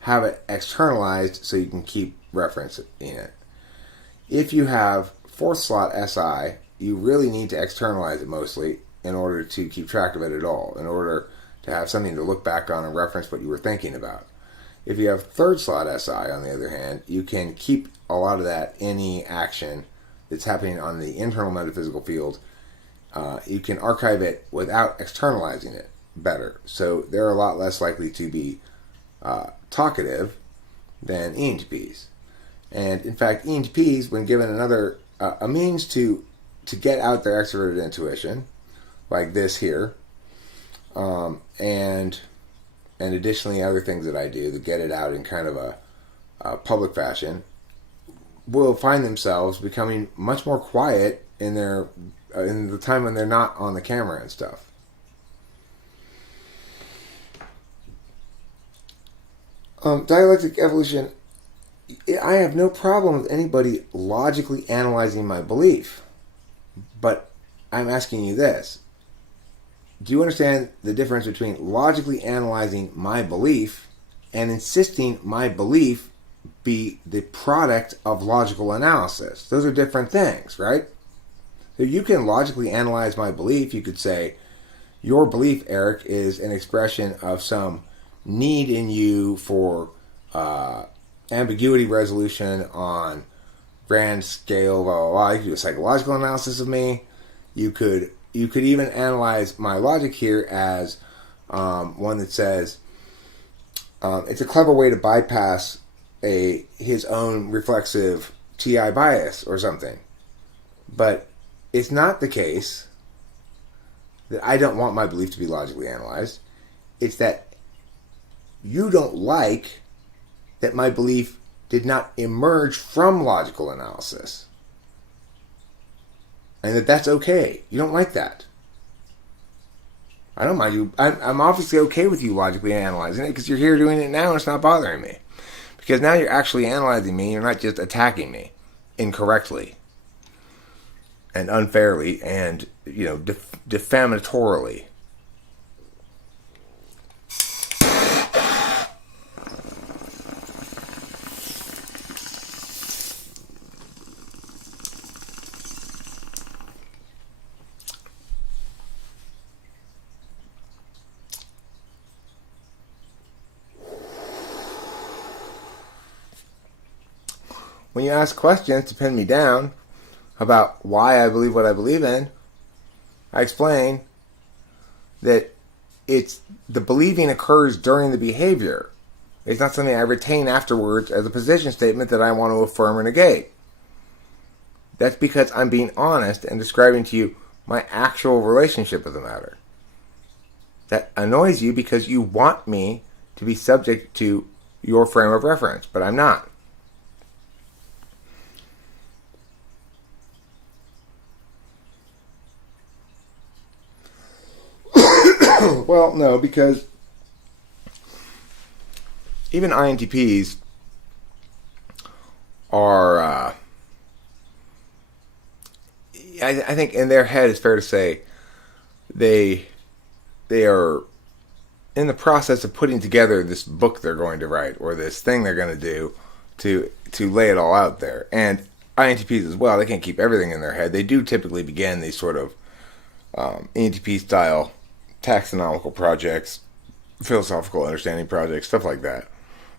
have it externalized so you can keep reference in it. If you have fourth slot SI, you really need to externalize it mostly in order to keep track of it at all, in order to have something to look back on and reference what you were thinking about. If you have third slot SI, on the other hand, you can keep a lot of that NE action that's happening on the internal metaphysical field. You can archive it without externalizing it better. So they're a lot less likely to be talkative than ENTPs. And in fact, ENTPs, when given another a means to get out their extroverted intuition, like this here, and additionally other things that I do to get it out in kind of a public fashion, will find themselves becoming much more quiet in their in the time when they're not on the camera and stuff. Dialectic evolution, I have no problem with anybody logically analyzing my belief. But I'm asking you this. Do you understand the difference between logically analyzing my belief and insisting my belief be the product of logical analysis? Those are different things, right? So you can logically analyze my belief. You could say, your belief, Eric, is an expression of some need in you for ambiguity resolution on grand scale, blah, blah, blah. You could do a psychological analysis of me. You could even analyze my logic here as one that says it's a clever way to bypass his own reflexive TI bias or something. But it's not the case that I don't want my belief to be logically analyzed. It's that you don't like that my belief did not emerge from logical analysis. And that's okay. You don't like that. I don't mind you. I'm obviously okay with you logically analyzing it because you're here doing it now and it's not bothering me. Because now you're actually analyzing me. You're not just attacking me incorrectly and unfairly and, defamatorily. When you ask questions to pin me down about why I believe what I believe in, I explain that the believing occurs during the behavior. It's not something I retain afterwards as a position statement that I want to affirm or negate. That's because I'm being honest and describing to you my actual relationship with the matter. That annoys you because you want me to be subject to your frame of reference, but I'm not. Well, no, because even INTPs are, I think in their head it's fair to say, they are in the process of putting together this book they're going to write or this thing they're going to do to lay it all out there. And INTPs as well, they can't keep everything in their head. They do typically begin these sort of ENTP style taxonomical projects, philosophical understanding projects, stuff like that.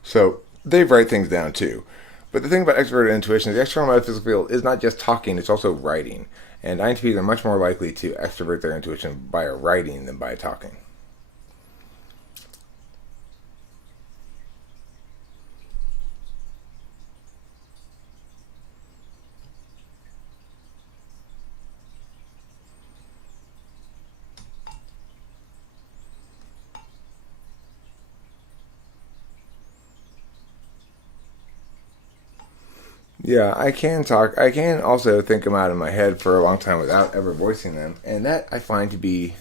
So they write things down too. But the thing about extroverted intuition is the external metaphysical field is not just talking, it's also writing. And INTPs are much more likely to extrovert their intuition by writing than by talking. Yeah, I can talk. I can also think them out in my head for a long time without ever voicing them. And that I find to be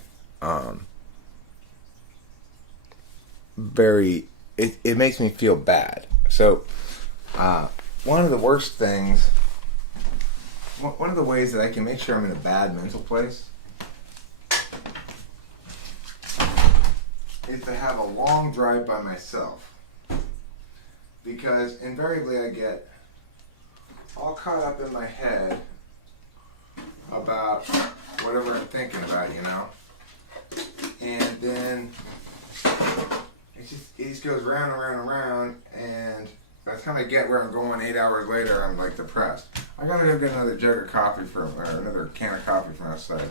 it makes me feel bad. So, one of the worst things, one of the ways that I can make sure I'm in a bad mental place is to have a long drive by myself. Because invariably I get all caught up in my head about whatever I'm thinking about, and then it just goes round and round and round, and by the time I get where I'm going 8 hours later, I'm like depressed. I gotta go get another jug of coffee or another can of coffee from outside.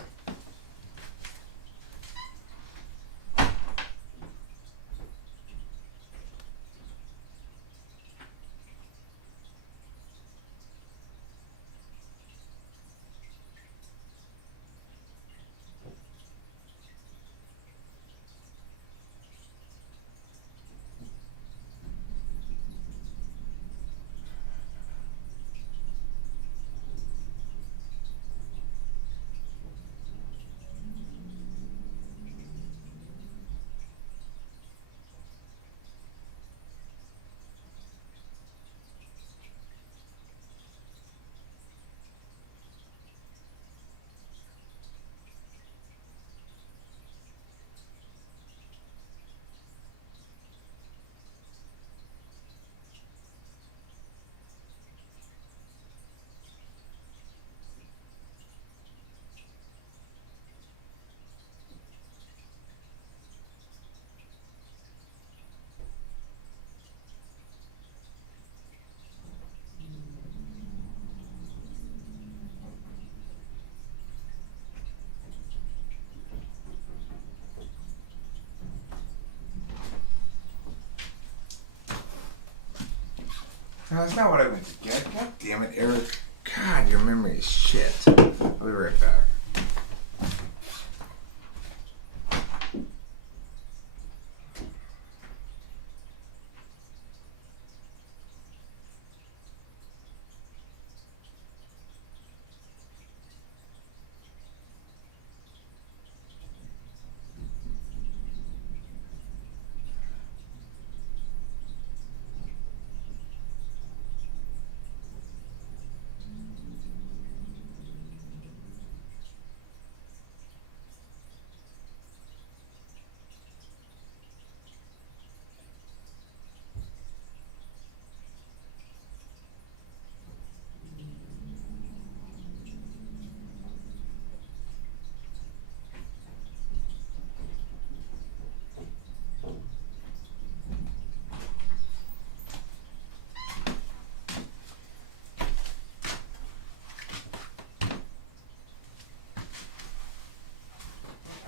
No, that's not what I went to get. God damn it, Eric. God, your memory is shit. I'll be right back.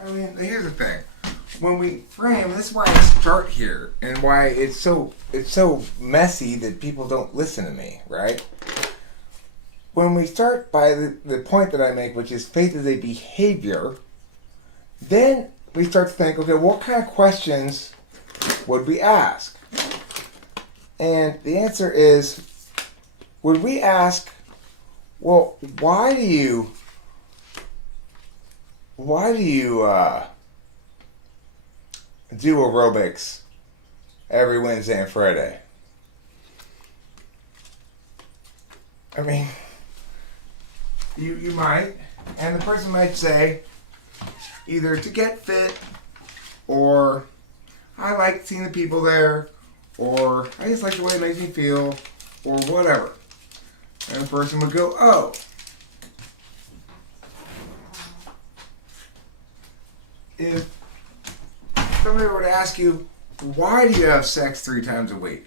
I mean, here's the thing. When we frame, this is why I start here, and why it's so messy that people don't listen to me, right? When we start by the point that I make, which is faith is a behavior, then we start to think, okay, what kind of questions would we ask? And the answer is, would we ask, well, why do you do aerobics every Wednesday and Friday? I mean, you might, and the person might say either to get fit, or I like seeing the people there, or I just like the way it makes me feel, or whatever. And the person would go, oh, if somebody were to ask you, why do you have sex 3 times a week?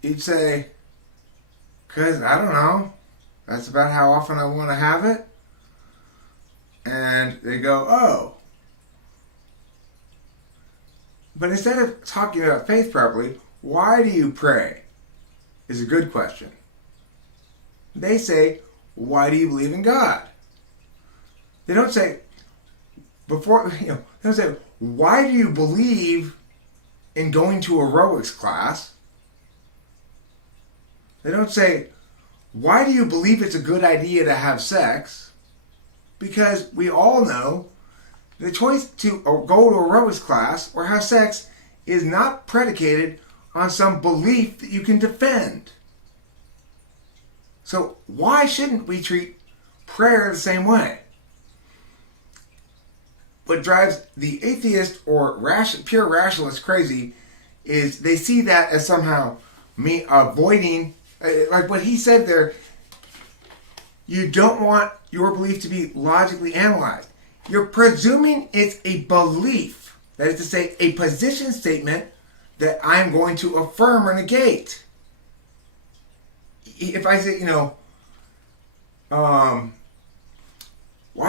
You'd say, because, I don't know, that's about how often I want to have it. And they go, oh. But instead of talking about faith properly, why do you pray? Is a good question. They say, why do you believe in God? They don't say, they don't say, why do you believe in going to aerobics class? They don't say, why do you believe it's a good idea to have sex? Because we all know the choice to go to aerobics class or have sex is not predicated on some belief that you can defend. So why shouldn't we treat prayer the same way? What drives the atheist or pure rationalist crazy is they see that as somehow me avoiding, like what he said there, you don't want your belief to be logically analyzed. You're presuming it's a belief, that is to say, a position statement that I'm going to affirm or negate. If I say, why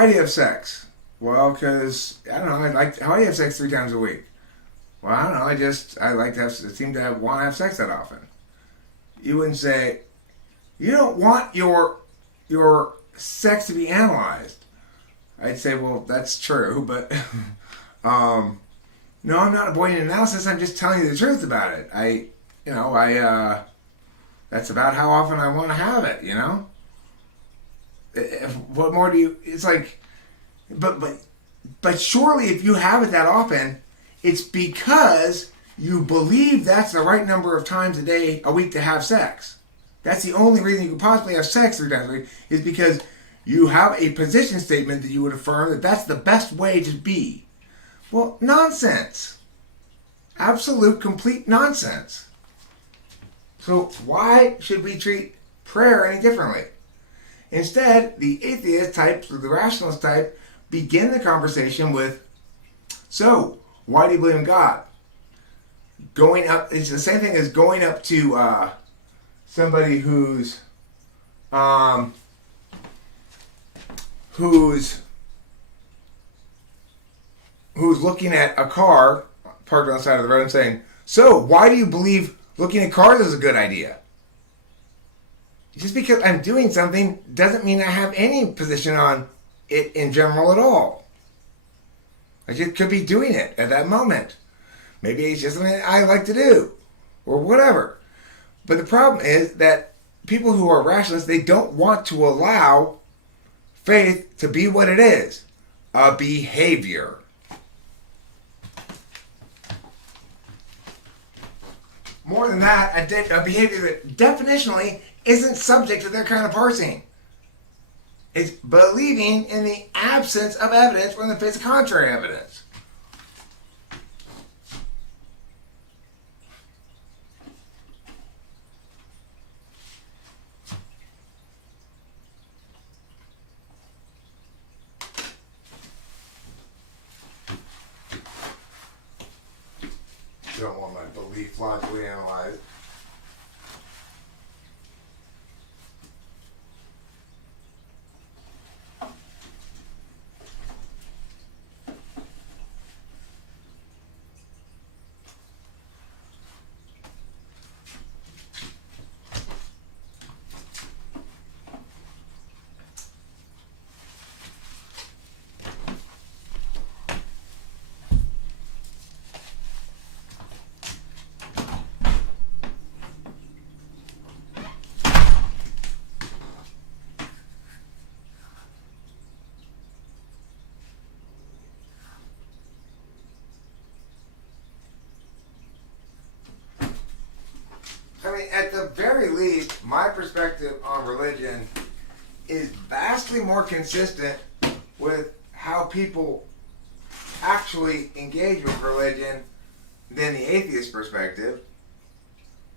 do you have sex? Well, because, I don't know, how do you have sex 3 times a week? Well, I don't know, I like to want to have sex that often. You wouldn't say, you don't want your sex to be analyzed. I'd say, well, that's true, but no, I'm not avoiding analysis, I'm just telling you the truth about it. That's about how often I want to have it, What more do you, it's like, but surely if you have it that often, it's because you believe that's the right number of times a week to have sex. That's the only reason you could possibly have sex 3 times a week, is because you have a position statement that you would affirm that that's the best way to be. Well, nonsense. Absolute, complete nonsense. So why should we treat prayer any differently? Instead, the atheist types or the rationalist type begin the conversation with, so, why do you believe in God? Going up, it's the same thing as going up to somebody who's looking at a car parked on the side of the road and saying, so, why do you believe looking at cars is a good idea. Just because I'm doing something doesn't mean I have any position on it in general at all. I just could be doing it at that moment. Maybe it's just something I like to do, or whatever. But the problem is that people who are rationalists, they don't want to allow faith to be what it is, a behavior. More than that, a behavior that definitionally isn't subject to their kind of parsing. It's believing in the absence of evidence or in the face of contrary evidence. Don't want my belief logically analyzed. I mean, at the very least, my perspective on religion is vastly more consistent with how people actually engage with religion than the atheist perspective.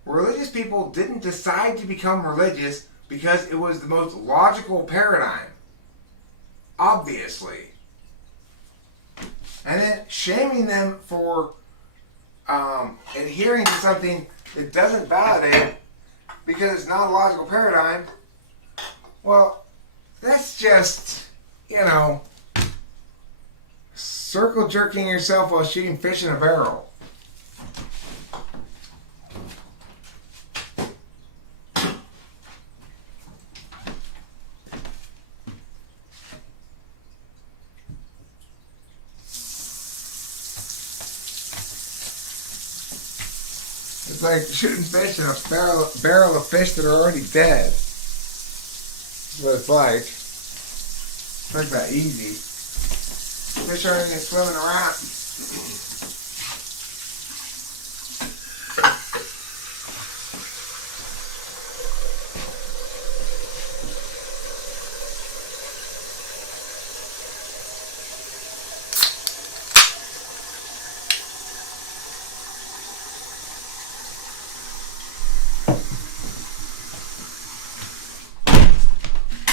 Religious people didn't decide to become religious because it was the most logical paradigm. Obviously. And then shaming them for adhering to something that doesn't validate because it's not a logical paradigm, well, that's just, circle jerking yourself while shooting fish in a barrel. It's like shooting fish in a barrel of fish that are already dead. That's what it's like. It's not that easy. Fish aren't even swimming around.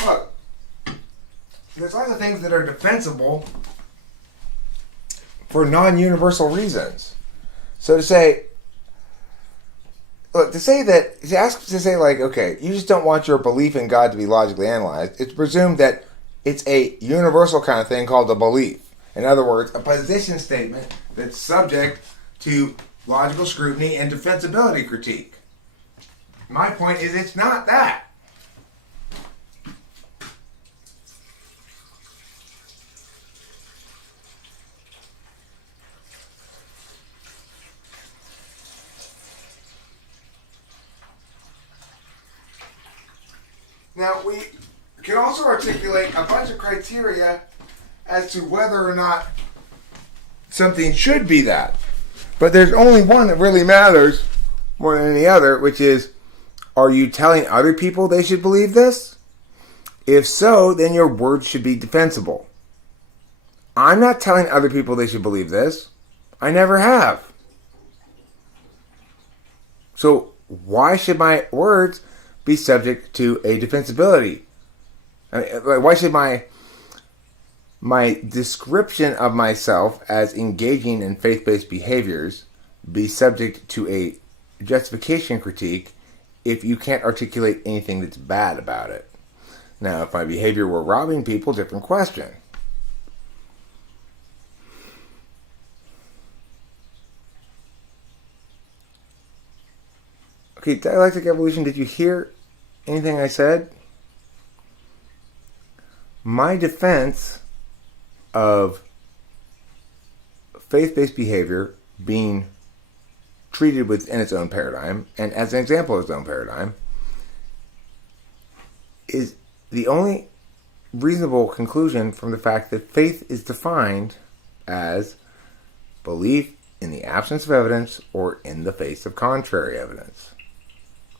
Look, there's lots of things that are defensible for non-universal reasons. So to say, look, to say like, okay, you just don't want your belief in God to be logically analyzed, it's presumed that it's a universal kind of thing called a belief. In other words, a position statement that's subject to logical scrutiny and defensibility critique. My point is it's not that. Now, we can also articulate a bunch of criteria as to whether or not something should be that. But there's only one that really matters more than any other, which is, are you telling other people they should believe this? If so, then your words should be defensible. I'm not telling other people they should believe this. I never have. So why should my words be subject to a defensibility? I mean, why should my description of myself as engaging in faith-based behaviors be subject to a justification critique if you can't articulate anything that's bad about it? Now, if my behavior were robbing people, different question. Okay, dialectic evolution, did you hear anything I said? My defense of faith-based behavior being treated within its own paradigm, and as an example of its own paradigm, is the only reasonable conclusion from the fact that faith is defined as belief in the absence of evidence or in the face of contrary evidence.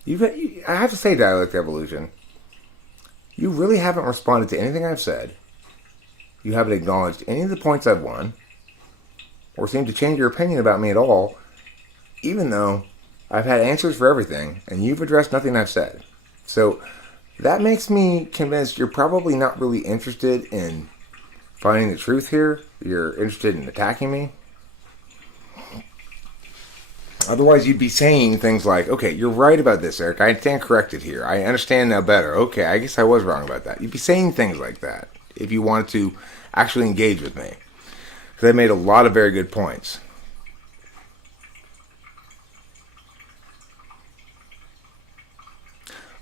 I have to say, dialectic evolution, you really haven't responded to anything I've said. You haven't acknowledged any of the points I've won, or seemed to change your opinion about me at all, even though I've had answers for everything, and you've addressed nothing I've said. So that makes me convinced you're probably not really interested in finding the truth here. You're interested in attacking me. Otherwise, you'd be saying things like, okay, you're right about this, Eric. I stand corrected here. I understand now better. Okay, I guess I was wrong about that. You'd be saying things like that if you wanted to actually engage with me. Because I made a lot of very good points.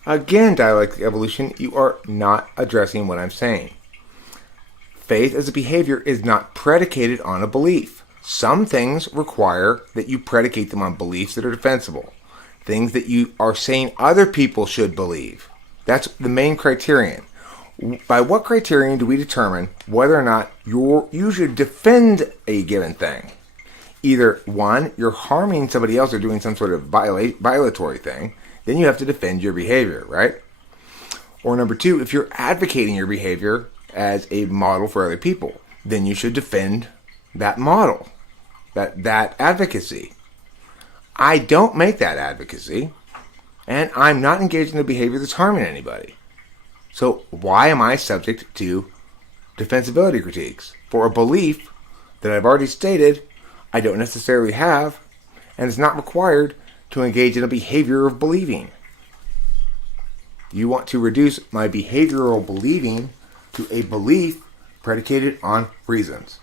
Again, dialectic evolution, you are not addressing what I'm saying. Faith as a behavior is not predicated on a belief. Some things require that you predicate them on beliefs that are defensible. Things that you are saying other people should believe. That's the main criterion. By what criterion do we determine whether or not you should defend a given thing? Either, one, you're harming somebody else or doing some sort of violatory thing, then you have to defend your behavior, right? Or number two, if you're advocating your behavior as a model for other people, then you should defend that model, that advocacy. I don't make that advocacy, and I'm not engaged in a behavior that's harming anybody. So why am I subject to defensibility critiques for a belief that I've already stated I don't necessarily have, and is not required to engage in a behavior of believing? You want to reduce my behavioral believing to a belief predicated on reasons.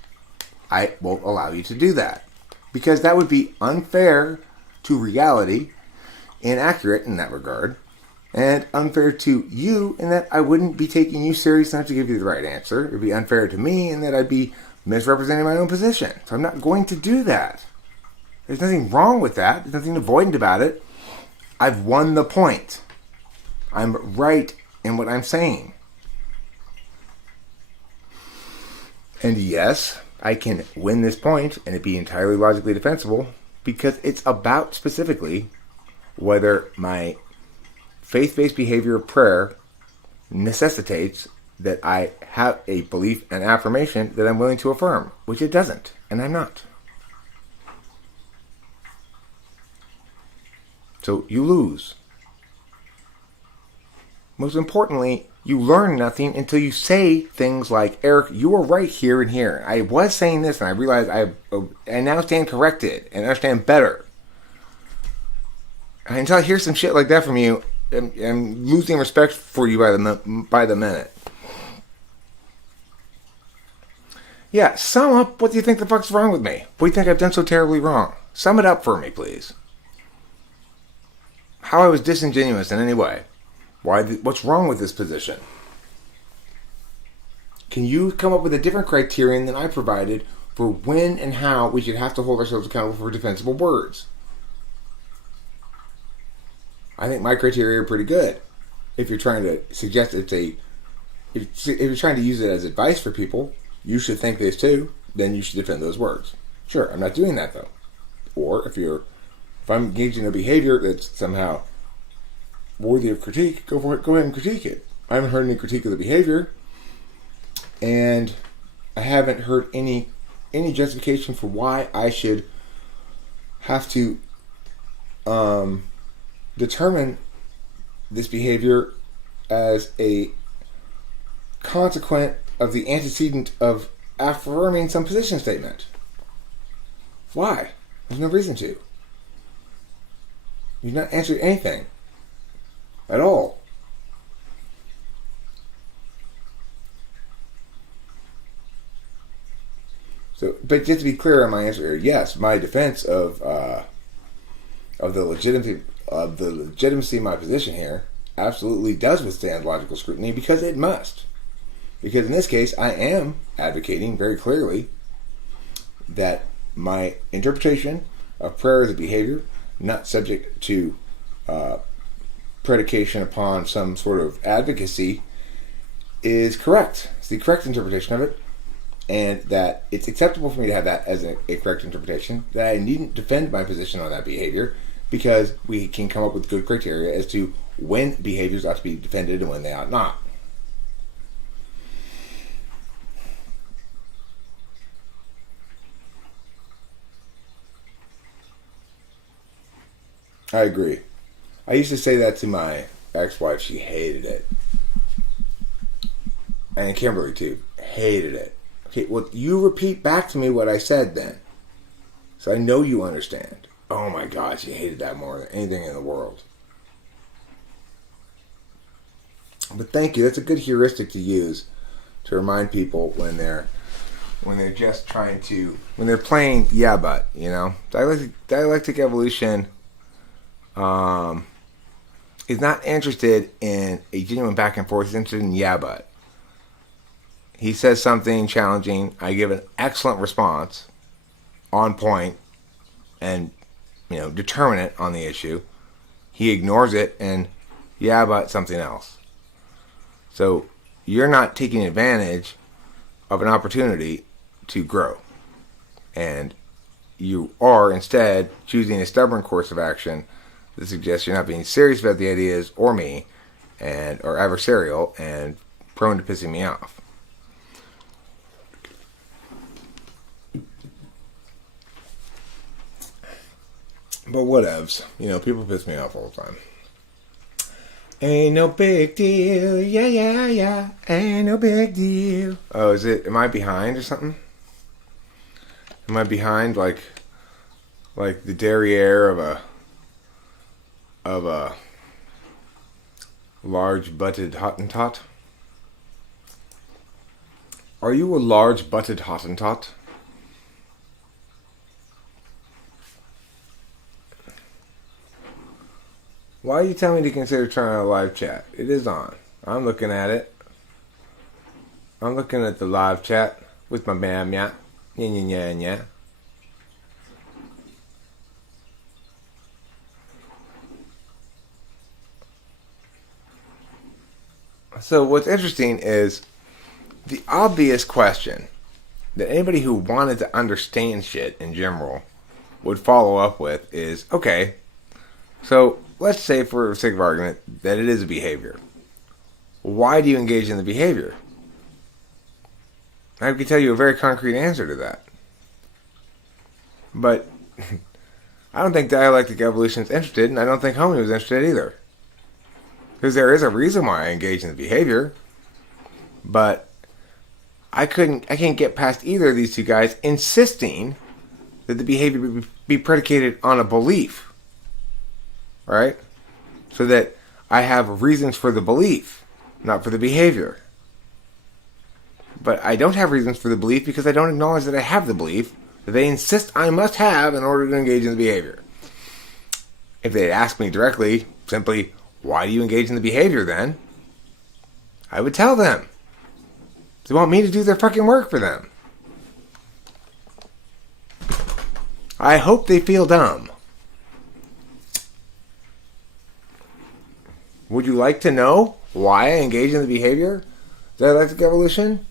I won't allow you to do that, because that would be unfair to reality, inaccurate in that regard, and unfair to you in that I wouldn't be taking you serious enough to give you the right answer. It would be unfair to me in that I'd be misrepresenting my own position. So I'm not going to do that. There's nothing wrong with that. There's nothing avoidant about it. I've won the point. I'm right in what I'm saying. And yes, I can win this point and it be entirely logically defensible because it's about specifically whether my faith-based behavior of prayer necessitates that I have a belief and affirmation that I'm willing to affirm, which it doesn't, and I'm not. So you lose. Most importantly, you learn nothing until you say things like, Eric, you were right here and here. I was saying this and I realized I now stand corrected and understand better. And until I hear some shit like that from you, I'm losing respect for you by the minute. Yeah, sum up what do you think the fuck's wrong with me? What do you think I've done so terribly wrong? Sum it up for me, please. How I was disingenuous in any way. What's wrong with this position? Can you come up with a different criterion than I provided for when and how we should have to hold ourselves accountable for defensible words? I think my criteria are pretty good. If you're trying to suggest if you're trying to use it as advice for people, you should think this too, then you should defend those words. Sure, I'm not doing that though. Or if I'm engaged in a behavior that's somehow worthy of critique, go for it. Go ahead and critique it. I haven't heard any critique of the behavior, and I haven't heard any justification for why I should have to determine this behavior as a consequent of the antecedent of affirming some position statement. Why? There's no reason to. You've not answered anything at all. So, but just to be clear on my answer, yes, my defense of the of the legitimacy of my position here absolutely does withstand logical scrutiny because it must. Because in this case, I am advocating very clearly that my interpretation of prayer as a behavior, not subject to predication upon some sort of advocacy, is correct. It's the correct interpretation of it, and that it's acceptable for me to have that as a correct interpretation, that I needn't defend my position on that behavior, because we can come up with good criteria as to when behaviors ought to be defended and when they ought not. I agree. I used to say that to my ex-wife. She hated it. And Kimberly, too. Hated it. Okay, well, you repeat back to me what I said then. So I know you understand. Oh my God, she hated that more than anything in the world. But thank you. That's a good heuristic to use to remind people when they're just trying to, when they're playing yeah but, you know. Dialectic evolution is not interested in a genuine back and forth. He's interested in yeah but. He says something challenging. I give an excellent response, on point, and determinate on the issue. He ignores it and yeah but something else. So you're not taking advantage of an opportunity to grow, and you are instead choosing a stubborn course of action that suggests you're not being serious about the ideas or me, or adversarial and prone to pissing me off. But whatevs. People piss me off all the time. Ain't no big deal. Yeah. Ain't no big deal. Oh, am I behind or something? Am I behind like the derriere of a large-butted Hottentot? Are you a large-butted Hottentot? Why are you telling me to consider trying a live chat? It is on. I'm looking at it. I'm looking at the live chat with my bam yeah. Yeah. So what's interesting is the obvious question that anybody who wanted to understand shit in general would follow up with is, okay, so let's say for the sake of argument that it is a behavior. Why do you engage in the behavior? I can tell you a very concrete answer to that. But I don't think dialectic evolution is interested, and I don't think Homie was interested either. Because there is a reason why I engage in the behavior, but I can't get past either of these two guys insisting that the behavior be predicated on a belief. Right? So that I have reasons for the belief, not for the behavior. But I don't have reasons for the belief because I don't acknowledge that I have the belief that they insist I must have in order to engage in the behavior. If they had asked me directly, simply, why do you engage in the behavior then? I would tell them. They want me to do their fucking work for them. I hope they feel dumb. Would you like to know why I engage in the behavior? Dialectic evolution?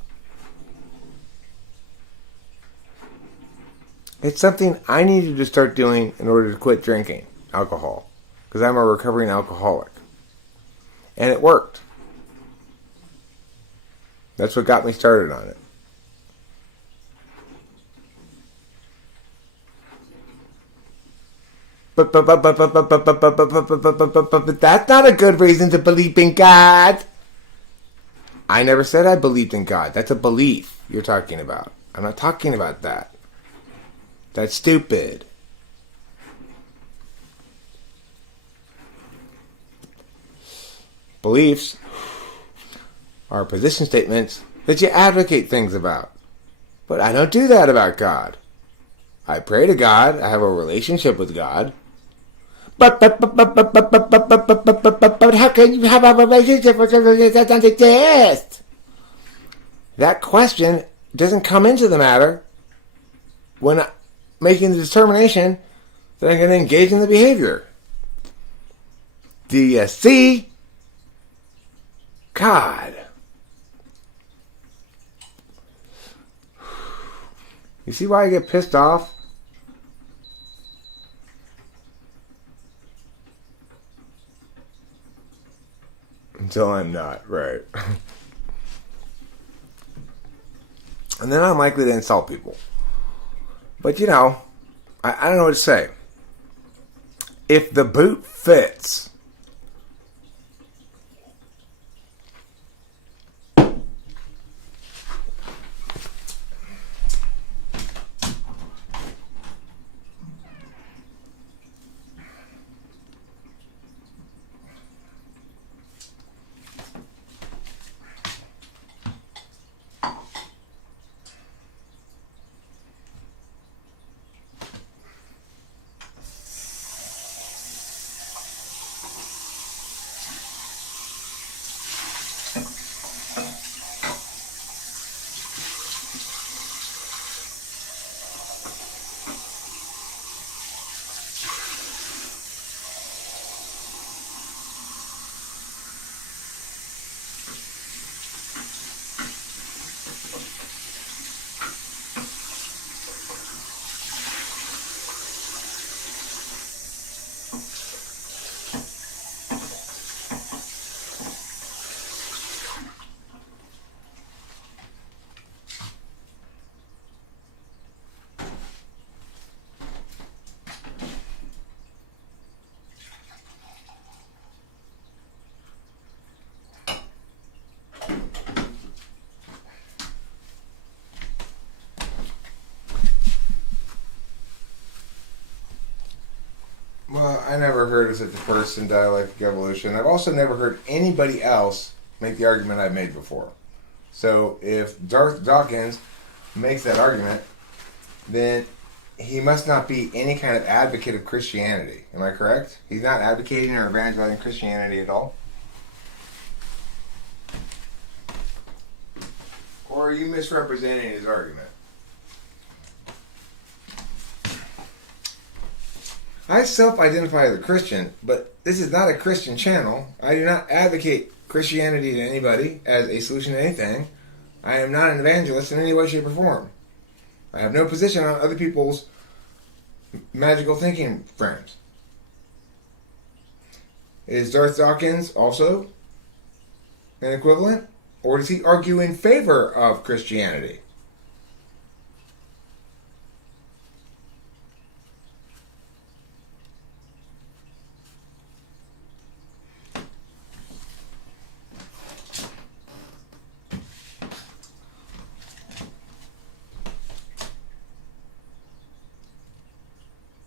It's something I needed to start doing in order to quit drinking alcohol. Because I'm a recovering alcoholic. And it worked. That's what got me started on it. But that's not a good reason to believe in God. I never said I believed in God. That's a belief you're talking about. I'm not talking about that. That's stupid. Beliefs are position statements that you advocate things about. But I don't do that about God. I pray to God. I have a relationship with God. But how can you have a relationship with something that doesn't exist? That question doesn't come into the matter when making the determination that I'm going to engage in the behavior. Do you see? God. You see why I get pissed off? Until I'm not, right. And then I'm likely to insult people. But you know, I don't know what to say. If the boot fits, well, I never heard of such a person, Dialectic Evolution. I've also never heard anybody else make the argument I've made before. So if Darth Dawkins makes that argument, then he must not be any kind of advocate of Christianity. Am I correct? He's not advocating or evangelizing Christianity at all? Or are you misrepresenting his argument? I self-identify as a Christian, but this is not a Christian channel. I do not advocate Christianity to anybody as a solution to anything. I am not an evangelist in any way, shape, or form. I have no position on other people's magical thinking frames. Is Darth Dawkins also an equivalent? Or does he argue in favor of Christianity?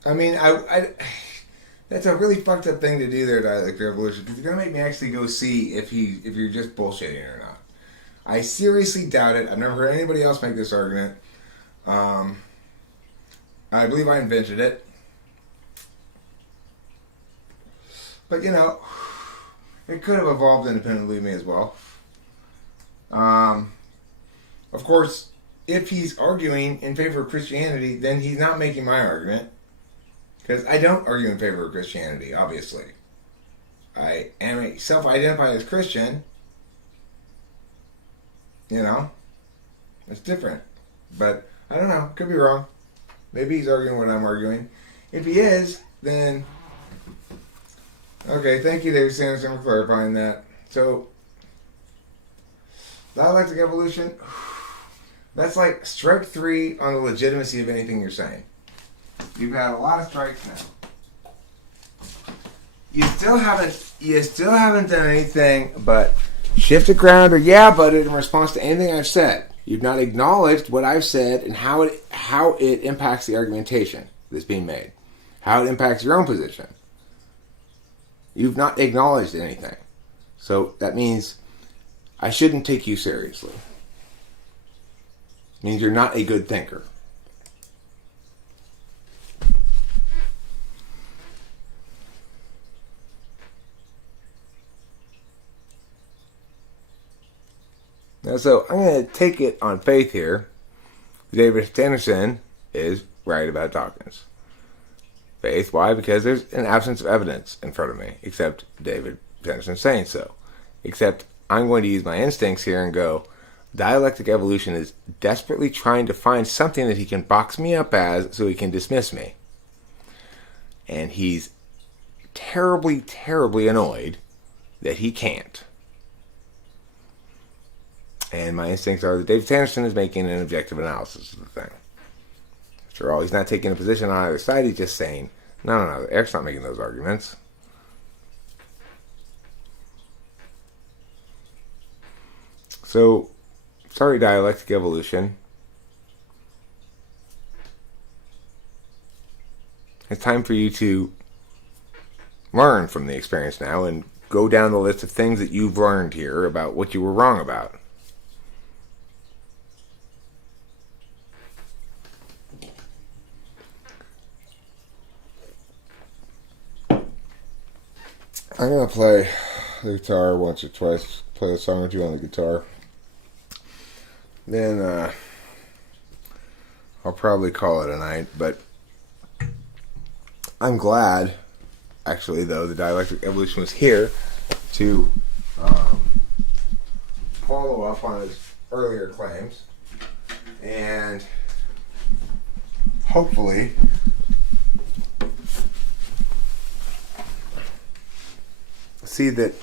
I mean, that's a really fucked up thing to do there, Dialectic Evolution, because you're gonna make me actually go see if you're just bullshitting or not. I seriously doubt it. I've never heard anybody else make this argument. I believe I invented it, but you know, it could have evolved independently of me as well. Of course, if he's arguing in favor of Christianity, then he's not making my argument. Because I don't argue in favor of Christianity, obviously. I am self-identify as Christian. You know? It's different. But, I don't know. Could be wrong. Maybe he's arguing what I'm arguing. If he is, then... Okay, thank you, David Sanderson, for clarifying that. So, Dialectic Evolution, that's like strike 3 on the legitimacy of anything you're saying. You've had a lot of strikes now. You still haven't done anything but shift the ground or yeah, but in response to anything I've said. You've not acknowledged what I've said and how it impacts the argumentation that's being made. How it impacts your own position. You've not acknowledged anything. So that means I shouldn't take you seriously. It means you're not a good thinker. Now, so I'm going to take it on faith here. David Sanderson is right about Dawkins. Faith, why? Because there's an absence of evidence in front of me, except David Sanderson saying so. Except I'm going to use my instincts here and go, Dialectic Evolution is desperately trying to find something that he can box me up as so he can dismiss me. And he's terribly, terribly annoyed that he can't. And my instincts are that David Sanderson is making an objective analysis of the thing. After all, he's not taking a position on either side. He's just saying, no, Eric's not making those arguments. So, sorry, Dialectic Evolution. It's time for you to learn from the experience now and go down the list of things that you've learned here about what you were wrong about. I'm going to play the guitar once or twice, play a song or two on the guitar. Then I'll probably call it a night, but I'm glad, actually, though, the Dialectic Evolution was here to follow up on his earlier claims and hopefully see that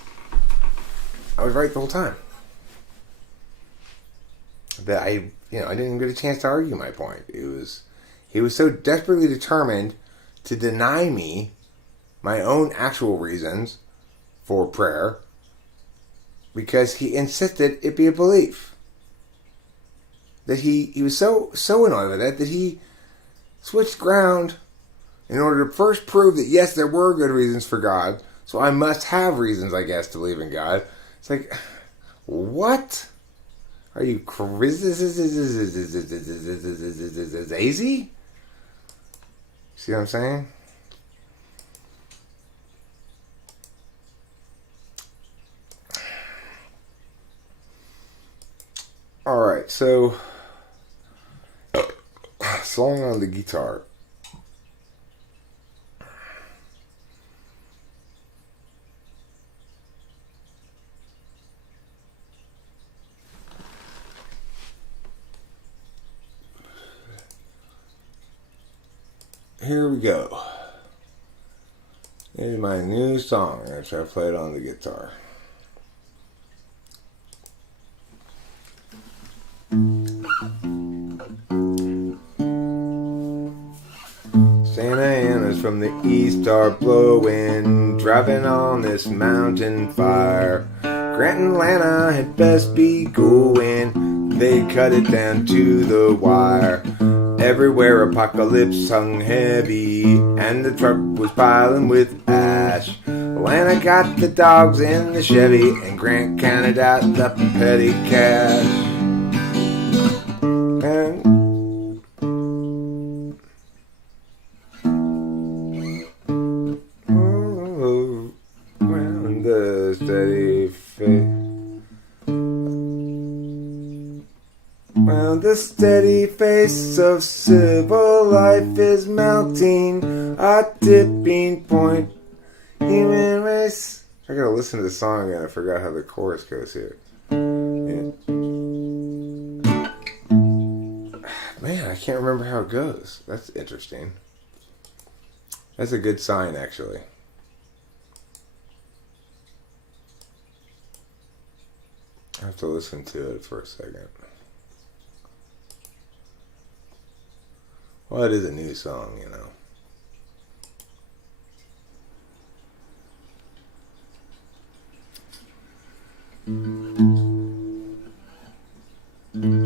I was right the whole time. That I didn't even get a chance to argue my point. He was so desperately determined to deny me my own actual reasons for prayer because he insisted it be a belief. That he was so annoyed with it that he switched ground in order to first prove that yes, there were good reasons for God, so I must have reasons, I guess, to believe in God. It's like, what? Are you crazy? See what I'm saying? Alright, so song on the guitar. Here we go. This is my new song. I'm going to try to play it on the guitar. Santa Ana's from the east are blowing, driving on this mountain fire. Grant and Lana had best be going, they cut it down to the wire. Everywhere apocalypse hung heavy, and the truck was piling with ash. Lana got the dogs in the Chevy, and Grant counted out the petty cash. And round the steady face. Round the steady face of civil life is mounting a tipping point. Human race. I gotta listen to the song again. I forgot how the chorus goes here. Yeah. Man, I can't remember how it goes. That's interesting. That's a good sign, actually. I have to listen to it for a second. Well, it is a new song, you know.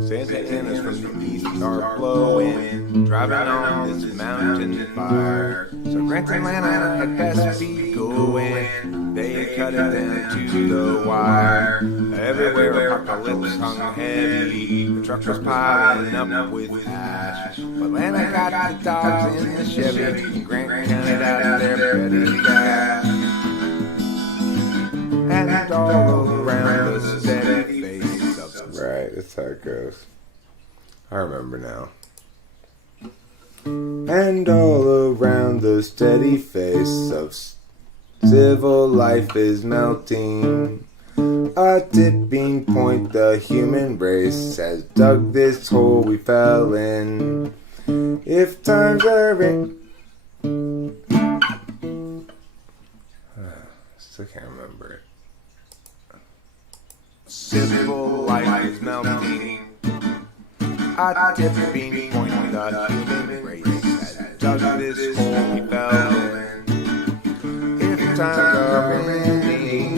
Santa Ana's from the east are blowing, driving on this mountain fire. So Grant and Lana had best be going, they cut it down to the wire. Everywhere apocalypse hung heavy, the truck was piling up with ash. But Lana got the dogs in the Chevy, and Grant counted out their petty cash. And all around the steady face of right. how it goes. I remember now. And all around the steady face of civil life is melting. A tipping point, the human race has dug this hole we fell in. If times are in... Still can't remember it. Civil life is melting. A tipping point, the human race has dug this hole we fell in. If times are ending,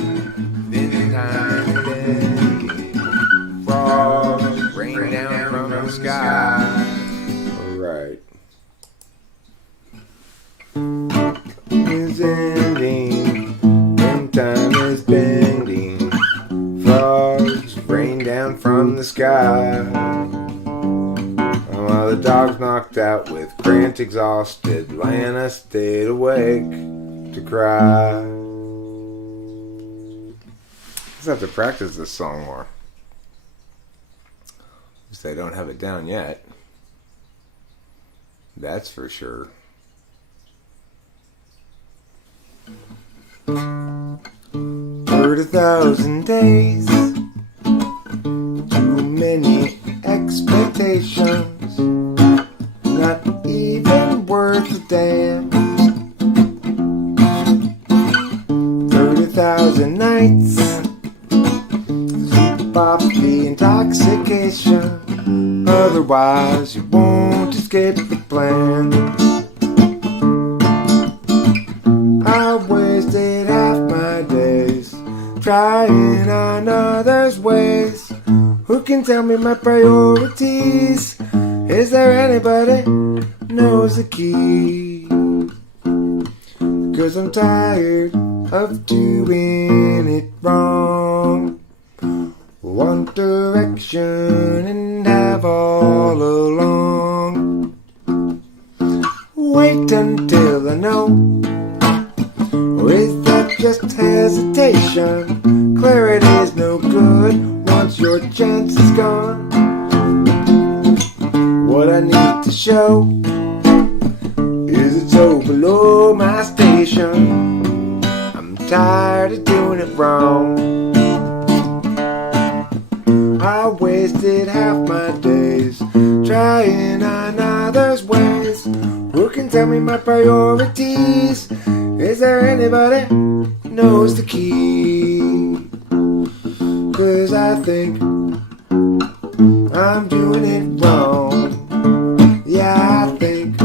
then time is ending. Frogs rain down from the sky. Alright. Is ending, then time is bending. Frogs rain down from the sky. While the dog's knocked out with Grant exhausted, Lana stayed awake to cry. Just have to practice this song more. Because I don't have it down yet. That's for sure. For 1,000 days, too many expectations, not even worth a damn. 30,000 nights, sip off the intoxication, otherwise you won't escape the plan. I wasted half my days trying on others' ways. Who can tell me my priorities? Is there anybody knows the key? 'Cause I'm tired of doing it wrong. One direction and have all along. Wait until I know. Or is that just hesitation? Clarity's no good once your chance is gone. What I need to show is it's so below my station. I'm tired of doing it wrong. I wasted half my days trying on others' ways. Who can tell me my priorities? Is there anybody knows the key? 'Cause I think I'm doing it wrong. Yeah, I think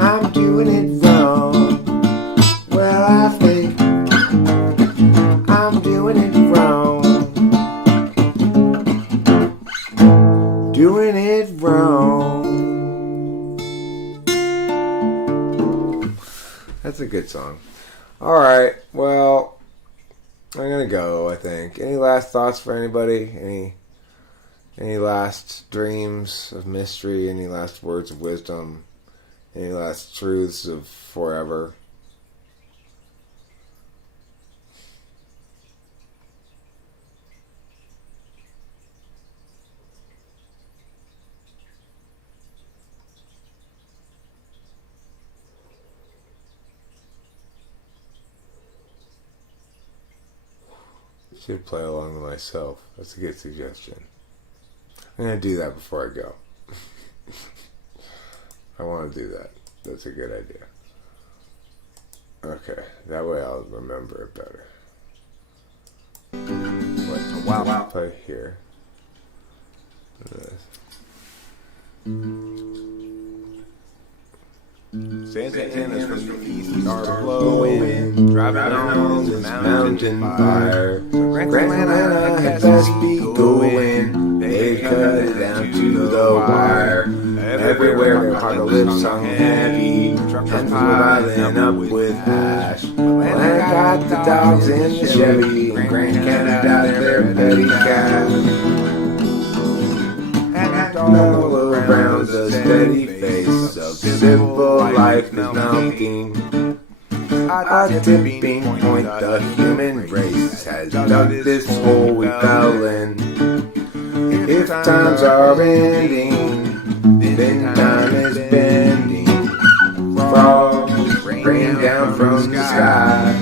I'm doing it wrong. Well, I think I'm doing it wrong. Doing it wrong. That's a good song. Alright, well, I'm gonna go, I think. Any last thoughts for anybody? Any last dreams of mystery? Any last words of wisdom? Any last truths of forever? Should play along to myself. That's a good suggestion. I'm going to do that before I go. I want to do that. That's a good idea. Okay, that way I'll remember it better. Wow. Play here. Santa Ana's from the east are blowing, driving on this mountain fire. Grand Atlanta had best be going, they cut it down to the wire. Everywhere apocalypse hung heavy, trucks piling up with ash. Atlanta got the dogs in the Chevy, and Grand Canada got their petty cash. And all around the steady face of civil life is melting. A tipping point, the human race has dug this hole we fell in. If times are ending, then time is bending. Frogs rain down from the sky,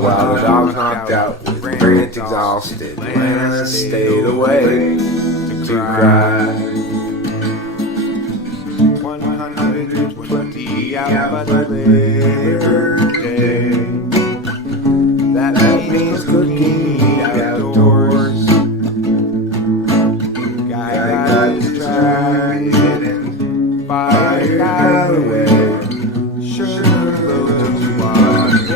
while the dog's knocked out with friends exhausted. Lana stayed away to cry. 120 hours Labor Day. That means cooking outdoors. Guy is trying fire out away. Sure, those watch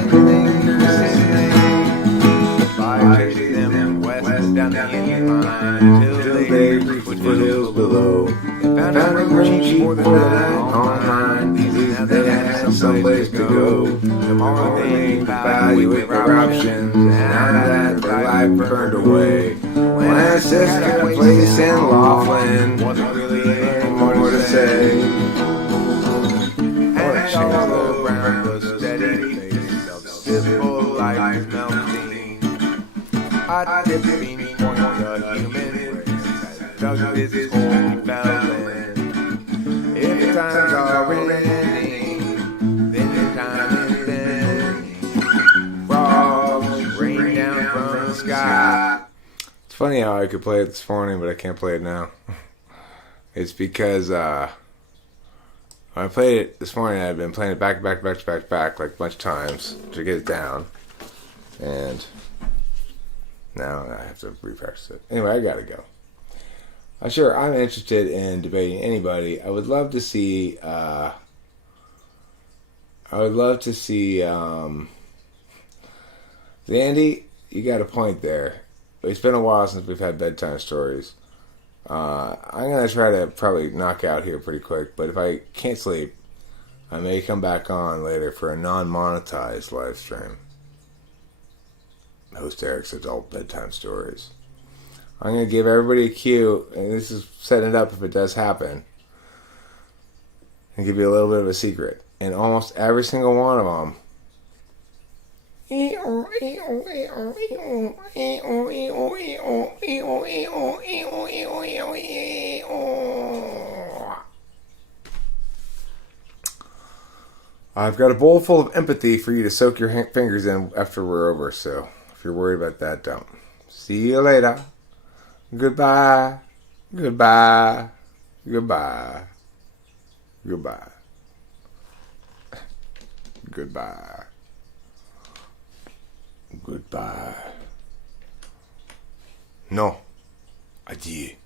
fire chase them west down the incline till they reach foothills below. They found a room cheap for the night online. These they had someplace to go. Tomorrow they evaluate their options. Now that their life burned away, Lancis got a place in Laughlin. Wasn't really any more to say. And all around the steady face of civil life melting. I tipping point the human race. Dug his hole he fell in. If times are ending, then time is bending. Frogs rain down from the sky. It's funny how I could play it this morning, but I can't play it now. It's because when I played it this morning, I've been playing it back like a bunch of times to get it down. And now I have to repractice it. Anyway, I gotta go. Sure, I'm interested in debating anybody. I would love to see Zandy, you got a point there. It's been a while since we've had bedtime stories. I'm going to try to probably knock out here pretty quick, but if I can't sleep, I may come back on later for a non-monetized live stream. Host Eric's Adult Bedtime Stories. I'm going to give everybody a cue, and this is setting it up if it does happen, and give you a little bit of a secret. And almost every single one of them I've got a bowl full of empathy for you to soak your fingers in after we're over, so if you're worried about that, don't. See you later. Goodbye. Goodbye. Goodbye. Goodbye. Goodbye. Goodbye. No. Adieu.